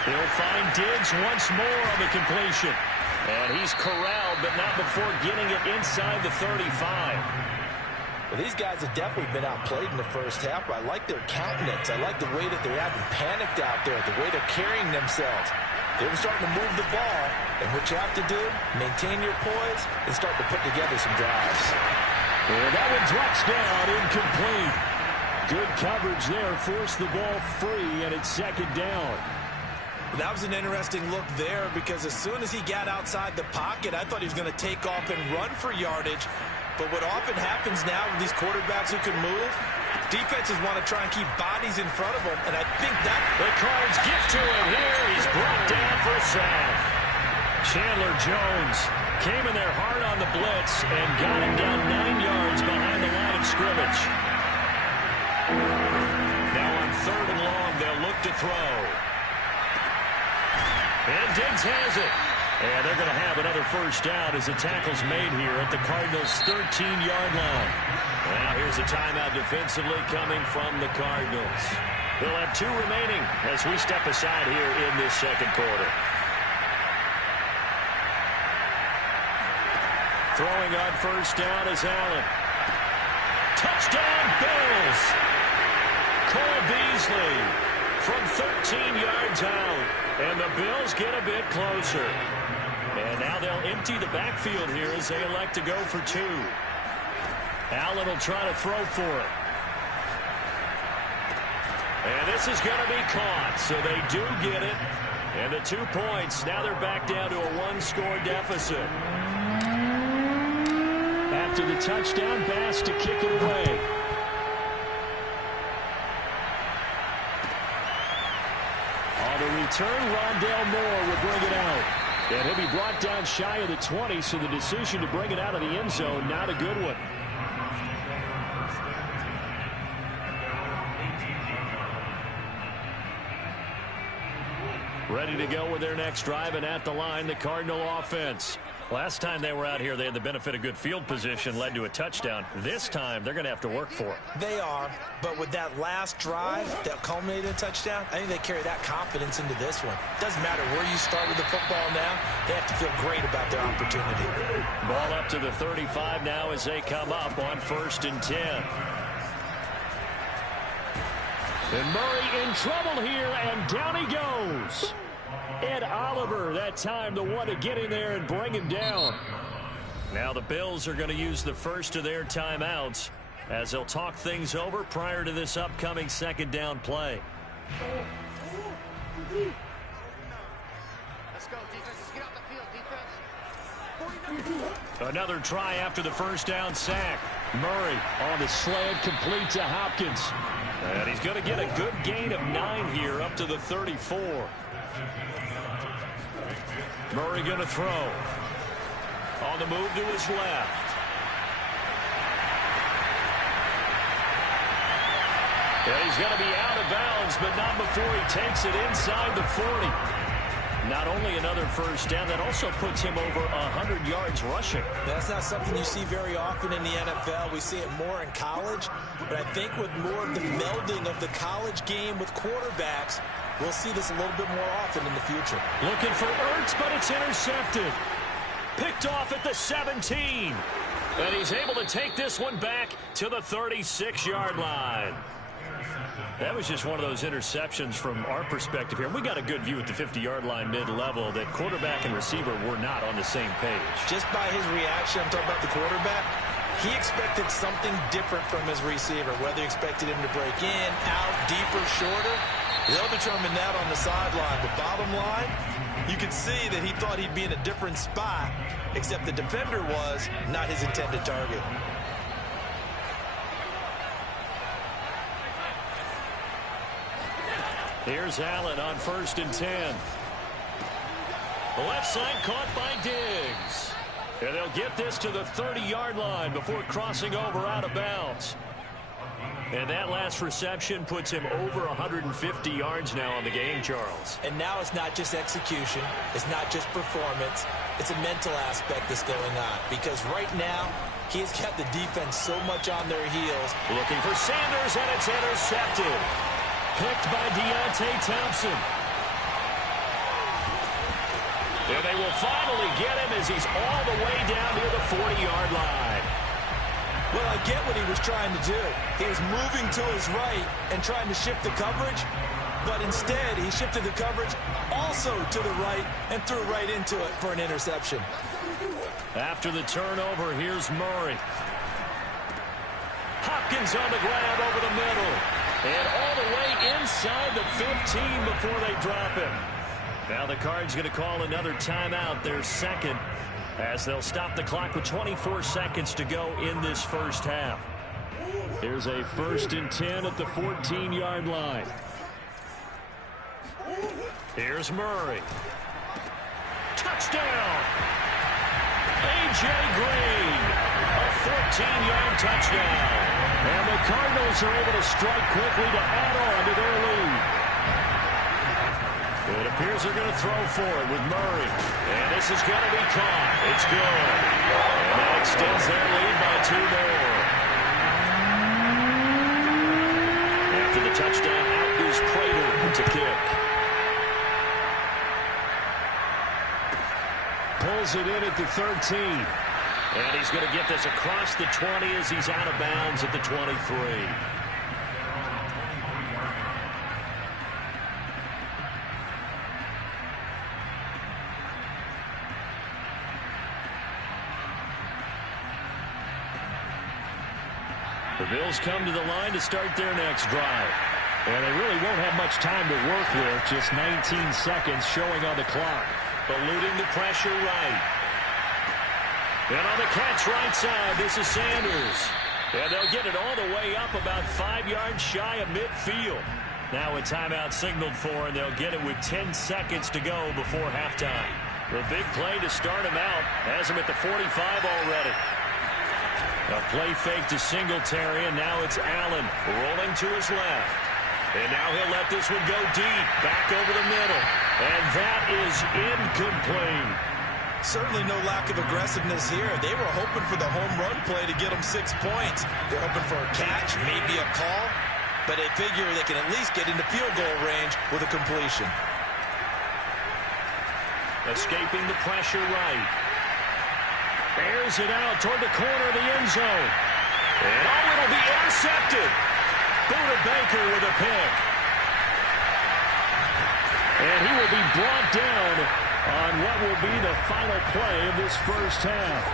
He'll find Diggs once more on the completion. And he's corralled, but not before getting it inside the 35. Well, these guys have definitely been outplayed in the first half. I like their countenance. I like the way that they haven't panicked out there, the way they're carrying themselves. They're starting to move the ball, and what you have to do, maintain your poise and start to put together some drives. And that one drops down, incomplete. Good coverage there, forced the ball free, and it's second down. That was an interesting look there because as soon as he got outside the pocket, I thought he was going to take off and run for yardage. But what often happens now with these quarterbacks who can move, defenses want to try and keep bodies in front of them, and I think that... The Cards get to him here. He's brought down for a sack. Chandler Jones came in there hard on the blitz and got him down 9 yards behind the line of scrimmage. Now on 3rd and long, they'll look to throw. And Diggs has it. And they're going to have another first down as the tackle's made here at the Cardinals' 13-yard line. Now here's a timeout defensively coming from the Cardinals. They'll have 2 remaining as we step aside here in this second quarter. Throwing on first down is Allen. Touchdown, Bills! Cole Beasley from 13 yards out. And the Bills get a bit closer. And now they'll empty the backfield here as they elect to go for 2. Allen will try to throw for it. And this is going to be caught, so they do get it. And the 2 points, now they're back down to a 1-score deficit. After the touchdown, Bass to kick it away. return, Rondale Moore will bring it out. And he'll be brought down shy of the 20, so the decision to bring it out of the end zone, not a good one. Ready to go with their next drive, and at the line, the Cardinal offense. Last time they were out here, they had the benefit of good field position, led to a touchdown. This time, they're going to have to work for it. They are, but with that last drive that culminated in a touchdown, I think they carry that confidence into this one. Doesn't matter where you start with the football now, they have to feel great about their opportunity. Ball up to the 35 now as they come up on 1st and 10. And Murray in trouble here, and down he goes. Ed Oliver, that time the one to get in there and bring him down. Now the Bills are going to use the first of their timeouts as they'll talk things over prior to this upcoming 2nd down play. Let's go, defense. Let's get off the field, defense. Another try after the 1st down sack. Murray on the slant, complete to Hopkins. And he's going to get a good gain of 9 here up to the 34. Murray going to throw. On the move to his left. And he's going to be out of bounds, but not before he takes it inside the 40. Not only another 1st down, that also puts him over 100 yards rushing. That's not something you see very often in the NFL. We see it more in college, but I think with more of the melding of the college game with quarterbacks, we'll see this a little bit more often in the future. Looking for Ertz, but it's intercepted. Picked off at the 17. And he's able to take this one back to the 36-yard line. That was just one of those interceptions from our perspective here. We got a good view at the 50-yard line mid-level that quarterback and receiver were not on the same page. Just by his reaction, I'm talking about the quarterback, he expected something different from his receiver, whether he expected him to break in, out, deeper, shorter. They'll determine that on the sideline. But bottom line, you could see that he thought he'd be in a different spot, except the defender was not his intended target. Here's Allen on 1st and 10. The left side caught by Diggs. And they'll get this to the 30-yard line before crossing over out of bounds. And that last reception puts him over 150 yards now on the game, Charles. And now it's not just execution. It's not just performance. It's a mental aspect that's going on. Because right now, he's got the defense so much on their heels. Looking for Sanders, and it's intercepted. Picked by Deontay Thompson. And they will finally get him as he's all the way down near the 40-yard line. Well, I get what he was trying to do. He was moving to his right and trying to shift the coverage, but instead he shifted the coverage also to the right and threw right into it for an interception. After the turnover, here's Murray. Hopkins on the grab over the middle. And all the way inside the 15 before they drop him. Now the Cards going to call another timeout, their 2nd, as they'll stop the clock with 24 seconds to go in this 1st half. Here's a 1st and 10 at the 14-yard line. Here's Murray. Touchdown! A.J. Green, a 14-yard touchdown. And the Cardinals are able to strike quickly to add on to their lead. It appears they're going to throw for it with Murray. And this is going to be caught. It's good. And that extends their lead by 2 more. After the touchdown, out goes Prater to kick. Pulls it in at the 13. And he's going to get this across the 20 as he's out of bounds at the 23. The Bills come to the line to start their next drive. And they really won't have much time to work with, just 19 seconds showing on the clock. Eluding the pressure right. And on the catch right side, this is Sanders. And they'll get it all the way up about 5 yards shy of midfield. Now a timeout signaled for, and they'll get it with 10 seconds to go before halftime. The big play to start him out has him at the 45 already. A play fake to Singletary, and now it's Allen rolling to his left. And now he'll let this one go deep, back over the middle. And that is incomplete. Certainly no lack of aggressiveness here. They were hoping for the home run play to get them 6 points. They're hoping for a catch, maybe a call, but they figure they can at least get into field goal range with a completion. Escaping the pressure right. Airs it out toward the corner of the end zone. And it'll be intercepted. Buda Baker with a pick. And he will be brought down on what will be the final play of this first half.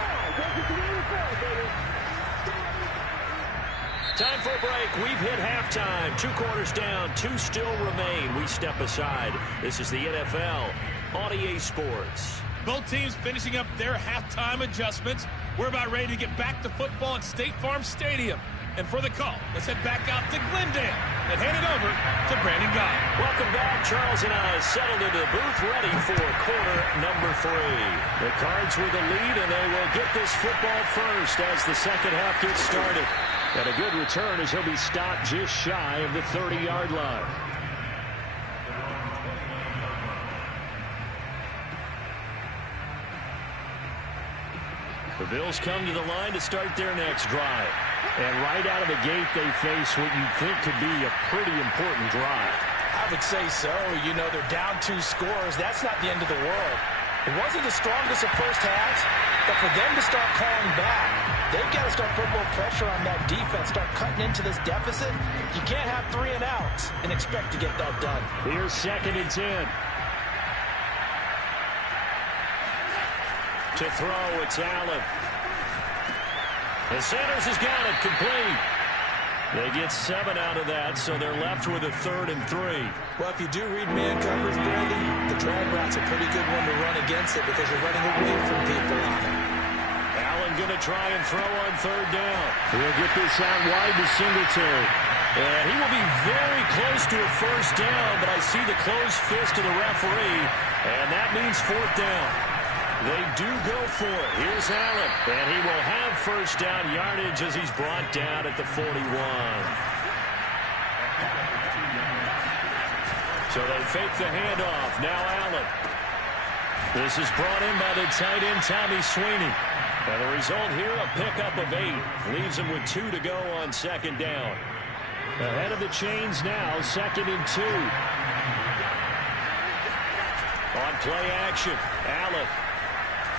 Time for a break. We've hit halftime. 2 quarters down. 2 still remain. We step aside. This is the NFL on EA Sports. Both teams finishing up their halftime adjustments. We're about ready to get back to football at State Farm Stadium. And for the call, let's head back out to Glendale and hand it over to Brandon Guy. Welcome back. Charles and I settled into the booth, ready for quarter number 3. The Cards with the lead, and they will get this football first as the second half gets started. And a good return as he'll be stopped just shy of the 30-yard line. The Bills come to the line to start their next drive. And right out of the gate, they face what you think could be a pretty important drive. I would say so. You know, they're down 2 scores. That's not the end of the world. It wasn't the strongest of first halves, but for them to start calling back, they've got to start putting more pressure on that defense, start cutting into this deficit. You can't have 3 and outs and expect to get that done. Here's 2nd and 10. To throw, it's Allen. And Sanders has got it complete. They get 7 out of that, so they're left with a 3rd and 3. Well, if you do read man coverage, Brandon, the drag route's a pretty good one to run against it because you're running away from people on it. Allen going to try and throw on 3rd down. He'll get this out wide to Singletary. And he will be very close to a first down, but I see the closed fist of the referee, and that means 4th down. They do go for it. Here's Allen, and he will have first down yardage as he's brought down at the 41. So they fake the handoff. Now Allen. This is brought in by the tight end, Tommy Sweeney. And the result here, a pickup of 8. Leaves him with 2 to go on 2nd down. Ahead of the chains now, 2nd and 2. On play action, Allen.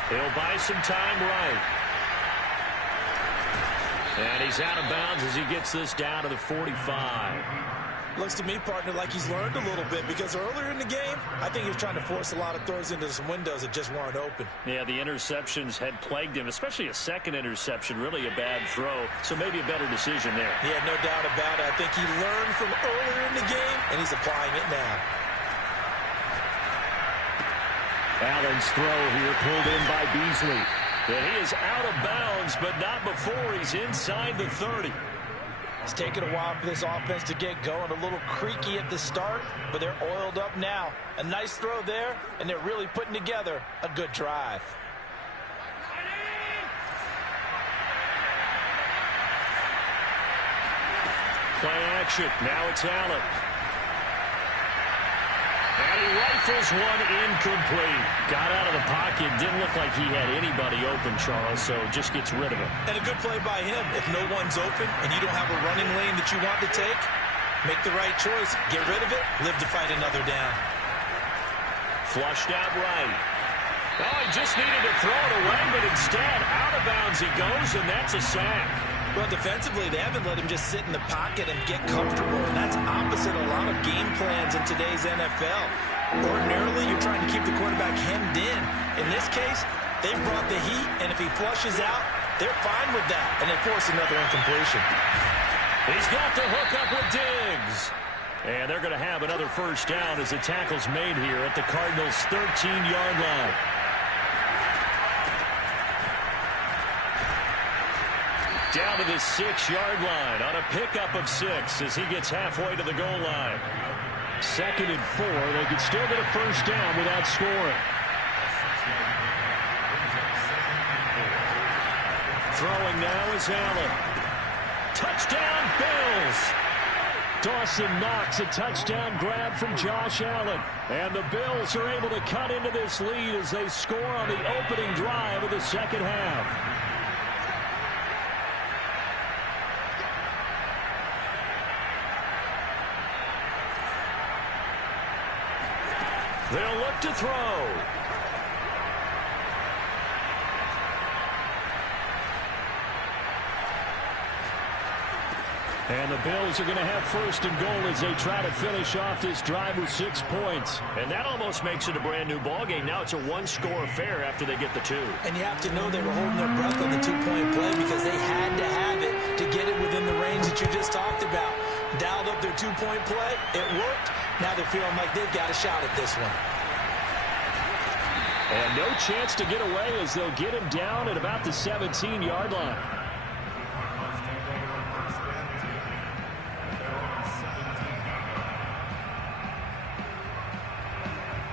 He'll buy some time right. And he's out of bounds as he gets this down to the 45. Looks to me, partner, like he's learned a little bit because earlier in the game, I think he was trying to force a lot of throws into some windows that just weren't open. Yeah, the interceptions had plagued him, especially a second interception, really a bad throw, so maybe a better decision there. Yeah, no doubt about it. I think he learned from earlier in the game, and he's applying it now. Allen's throw here pulled in by Beasley. And he is out of bounds, but not before he's inside the 30. It's taken a while for this offense to get going. A little creaky at the start, but they're oiled up now. A nice throw there, and they're really putting together a good drive. Play action. Now it's Allen. And he rifles one incomplete. Got out of the pocket. Didn't look like he had anybody open, Charles, so just gets rid of it. And a good play by him. If no one's open and you don't have a running lane that you want to take, make the right choice. Get rid of it. Live to fight another down. Flushed out right. Oh, he just needed to throw it away, but instead, out of bounds he goes, and that's a sack. Well, defensively, they haven't let him just sit in the pocket and get comfortable, and that's opposite a lot of game plans in today's NFL. Ordinarily, you're trying to keep the quarterback hemmed in. In this case, they've brought the heat, and if he flushes out, they're fine with that, and they force another incompletion. He's got the hook up with Diggs. And they're going to have another first down as the tackle's made here at the Cardinals' 13-yard line. Down to the 6-yard line on a pickup of 6 as he gets halfway to the goal line. 2nd and 4. They could still get a first down without scoring. Throwing now is Allen. Touchdown, Bills! Dawson Knox, a touchdown grab from Josh Allen. And the Bills are able to cut into this lead as they score on the opening drive of the second half. They'll look to throw. And the Bills are going to have 1st and goal as they try to finish off this drive with 6 points. And that almost makes it a brand new ball game. Now it's a one-score affair after they get the 2. And you have to know they were holding their breath on the 2-point play because they had to have it to get it within the range that you just talked about. Dialed up their 2-point play. It worked. Now they're feeling like they've got a shot at this one. And no chance to get away as they'll get him down at about the 17-yard line.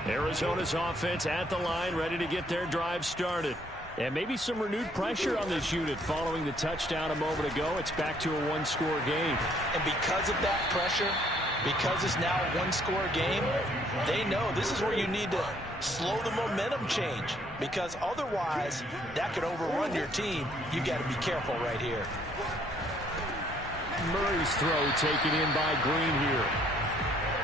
Arizona's offense at the line, ready to get their drive started. And maybe some renewed pressure on this unit following the touchdown a moment ago. It's back to a one-score game. And because of that pressure, because it's now a one-score game, they know this is where you need to slow the momentum change, because otherwise that could overrun your team. You've got to be careful right here. Murray's throw taken in by Green here.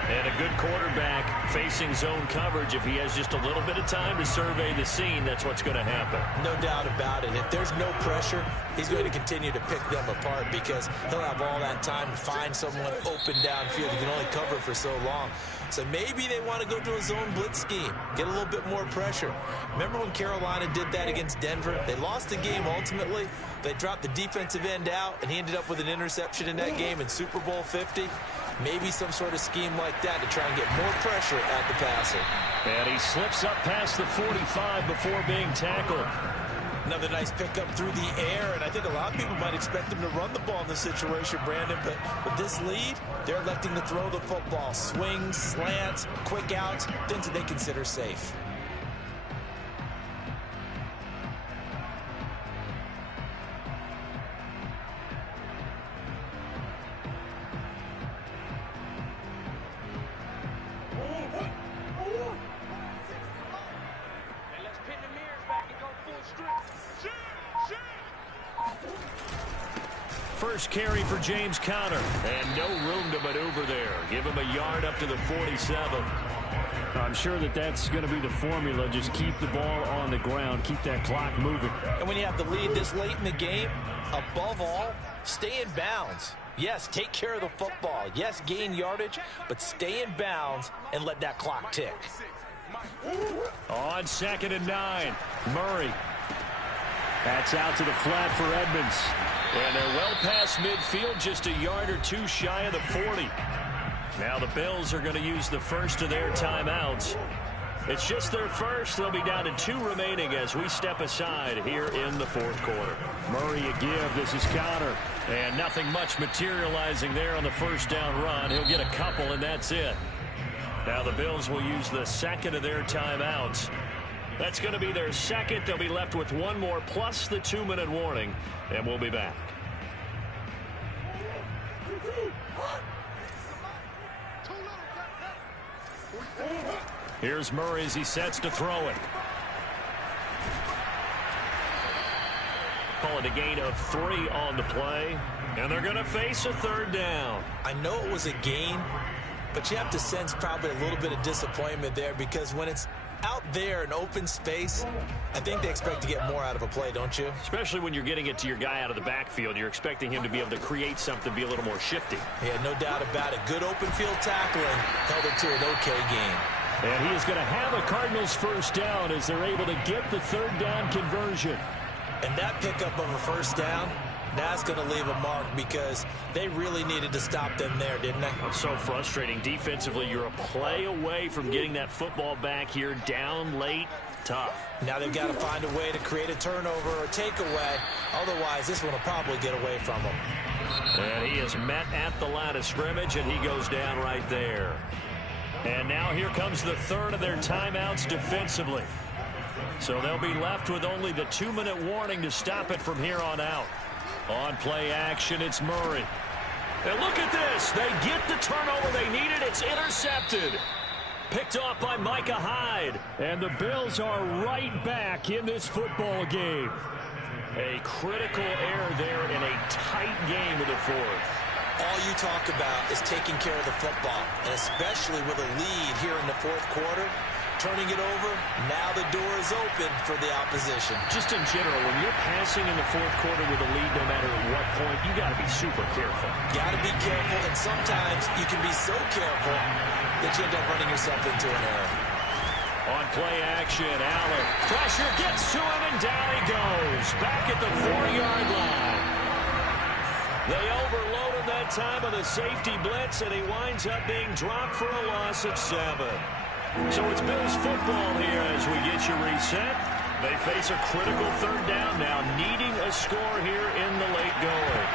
And a good quarterback facing zone coverage. If he has just a little bit of time to survey the scene, that's what's going to happen. No doubt about it. If there's no pressure, he's going to continue to pick them apart because he'll have all that time to find someone open downfield. He can only cover for so long. So maybe they want to go to a zone blitz scheme, get a little bit more pressure. Remember when Carolina did that against Denver? They lost the game ultimately. They dropped the defensive end out, and he ended up with an interception in that game in Super Bowl 50. Maybe some sort of scheme like that to try and get more pressure at the passer. And he slips up past the 45 before being tackled. Another nice pickup through the air, and I think a lot of people might expect him to run the ball in this situation, Brandon, but with this lead, they're electing to throw the football. Swings, slants, quick outs, things that they consider safe. First carry for James Conner, and no room to maneuver there. Give him a yard up to the 47. I'm sure that that's going to be the formula. Just keep the ball on the ground, keep that clock moving. And when you have the lead this late in the game, above all, stay in bounds. Yes, take care of the football. Yes, gain yardage, but stay in bounds and let that clock tick. On 2nd and 9, Murray. That's out to the flat for Edmonds. And they're well past midfield, just a yard or two shy of the 40. Now the Bills are going to use the first of their timeouts. It's just their first. They'll be down to 2 remaining as we step aside here in the 4th quarter. Murray a give. This is Conner. And nothing much materializing there on the first down run. He'll get a couple, and that's it. Now the Bills will use the second of their timeouts. That's going to be their second. They'll be left with one more plus the 2-minute warning, and we'll be back. Here's Murray as he sets to throw it. Call it a gain of 3 on the play, and they're going to face a 3rd down. I know it was a gain, but you have to sense probably a little bit of disappointment there because when it's out there in open space, I think they expect to get more out of a play, don't you? Especially when you're getting it to your guy out of the backfield. You're expecting him to be able to create something, be a little more shifty. Yeah, no doubt about it. Good open field tackling held it to an okay game. And he is going to have a Cardinals first down as they're able to get the 3rd down conversion. And that pickup of a first down, that's going to leave a mark because they really needed to stop them there, didn't they? It's so frustrating. Defensively, you're a play away from getting that football back here down late. tough. Now they've got to find a way to create a turnover or takeaway. Otherwise, this one will probably get away from them. And he is met at the line of scrimmage, and he goes down right there. And now here comes the third of their timeouts defensively. So they'll be left with only the 2-minute warning to stop it from here on out. On play action, it's Murray. And look at this. They get the turnover they needed. It's intercepted. Picked off by Micah Hyde. And the Bills are right back in this football game. A critical error there in a tight game of the fourth. All you talk about is taking care of the football, and especially with a lead here in the fourth quarter. Turning it over, now the door is open for the opposition. Just in general, when you're passing in the fourth quarter with a lead, no matter at what point, you got to be super careful. Got to be careful, and sometimes you can be so careful that you end up running yourself into an error. On play action, Allen. Pressure gets to him, and down he goes. Back at the 4-yard line. They overload him that time with a safety blitz, and he winds up being dropped for a loss of 7. So it's Bills football here as we get you reset. They face a critical third down now, needing a score here in the late going.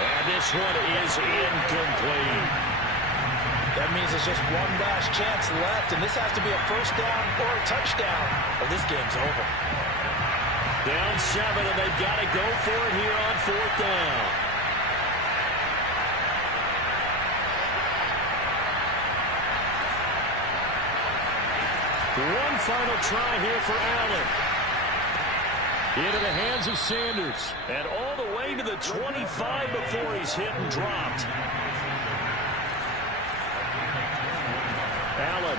And this one is incomplete. That means there's just one last chance left, and this has to be a first down or a touchdown, or this game's over. Down 7, and they've got to go for it here on fourth down. One final try here for Allen. Into the hands of Sanders. And all the way to the 25 before he's hit and dropped. Allen.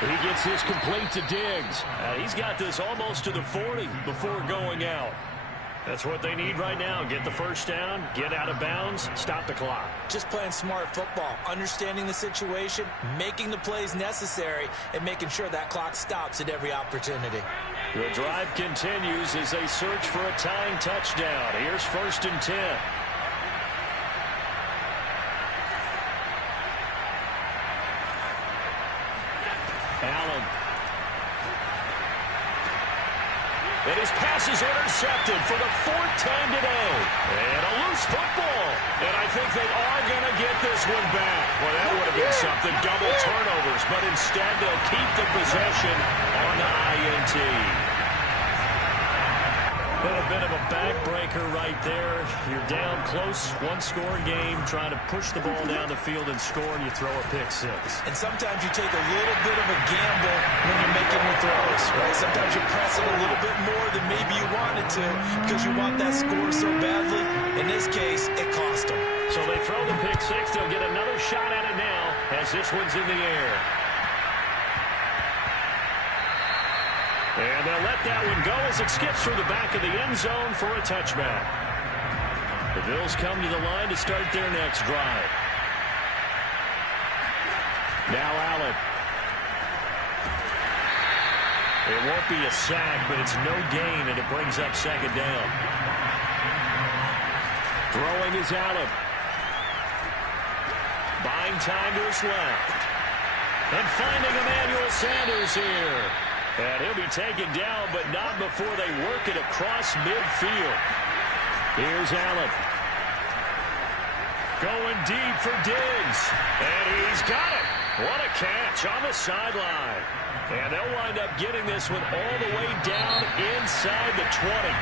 He gets this complete to Diggs. He's got this almost to the 40 before going out. That's what they need right now. Get the first down, get out of bounds, stop the clock. Just playing smart football, understanding the situation, making the plays necessary, and making sure that clock stops at every opportunity. The drive continues as they search for a tying touchdown. Here's 1st and 10. Allen. And his pass is intercepted for the 4th time today. And a loose football. And I think they are going to get this one back. Well, that would have been something. Double turnovers. But instead, they'll keep the possession on the INT. Been a bit of a backbreaker right there. You're down close, one-score game, trying to push the ball down the field and score, and you throw a pick-6. And sometimes you take a little bit of a gamble when you're making your throws, right? Sometimes you press it a little bit more than maybe you wanted to because you want that score so badly. In this case, it cost them. So they throw the pick-6. They'll get another shot at it now as this one's in the air. And they'll let that one go as it skips through the back of the end zone for a touchback. The Bills come to the line to start their next drive. Now Allen. It won't be a sack, but it's no gain, and it brings up 2nd down. Throwing is Allen. Buying time to his left. And finding Emmanuel Sanders here. And he'll be taken down, but not before they work it across midfield. Here's Allen. Going deep for Diggs. And he's got it. What a catch on the sideline. And they'll wind up getting this one all the way down inside the 20.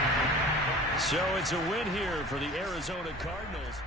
So it's a win here for the Arizona Cardinals.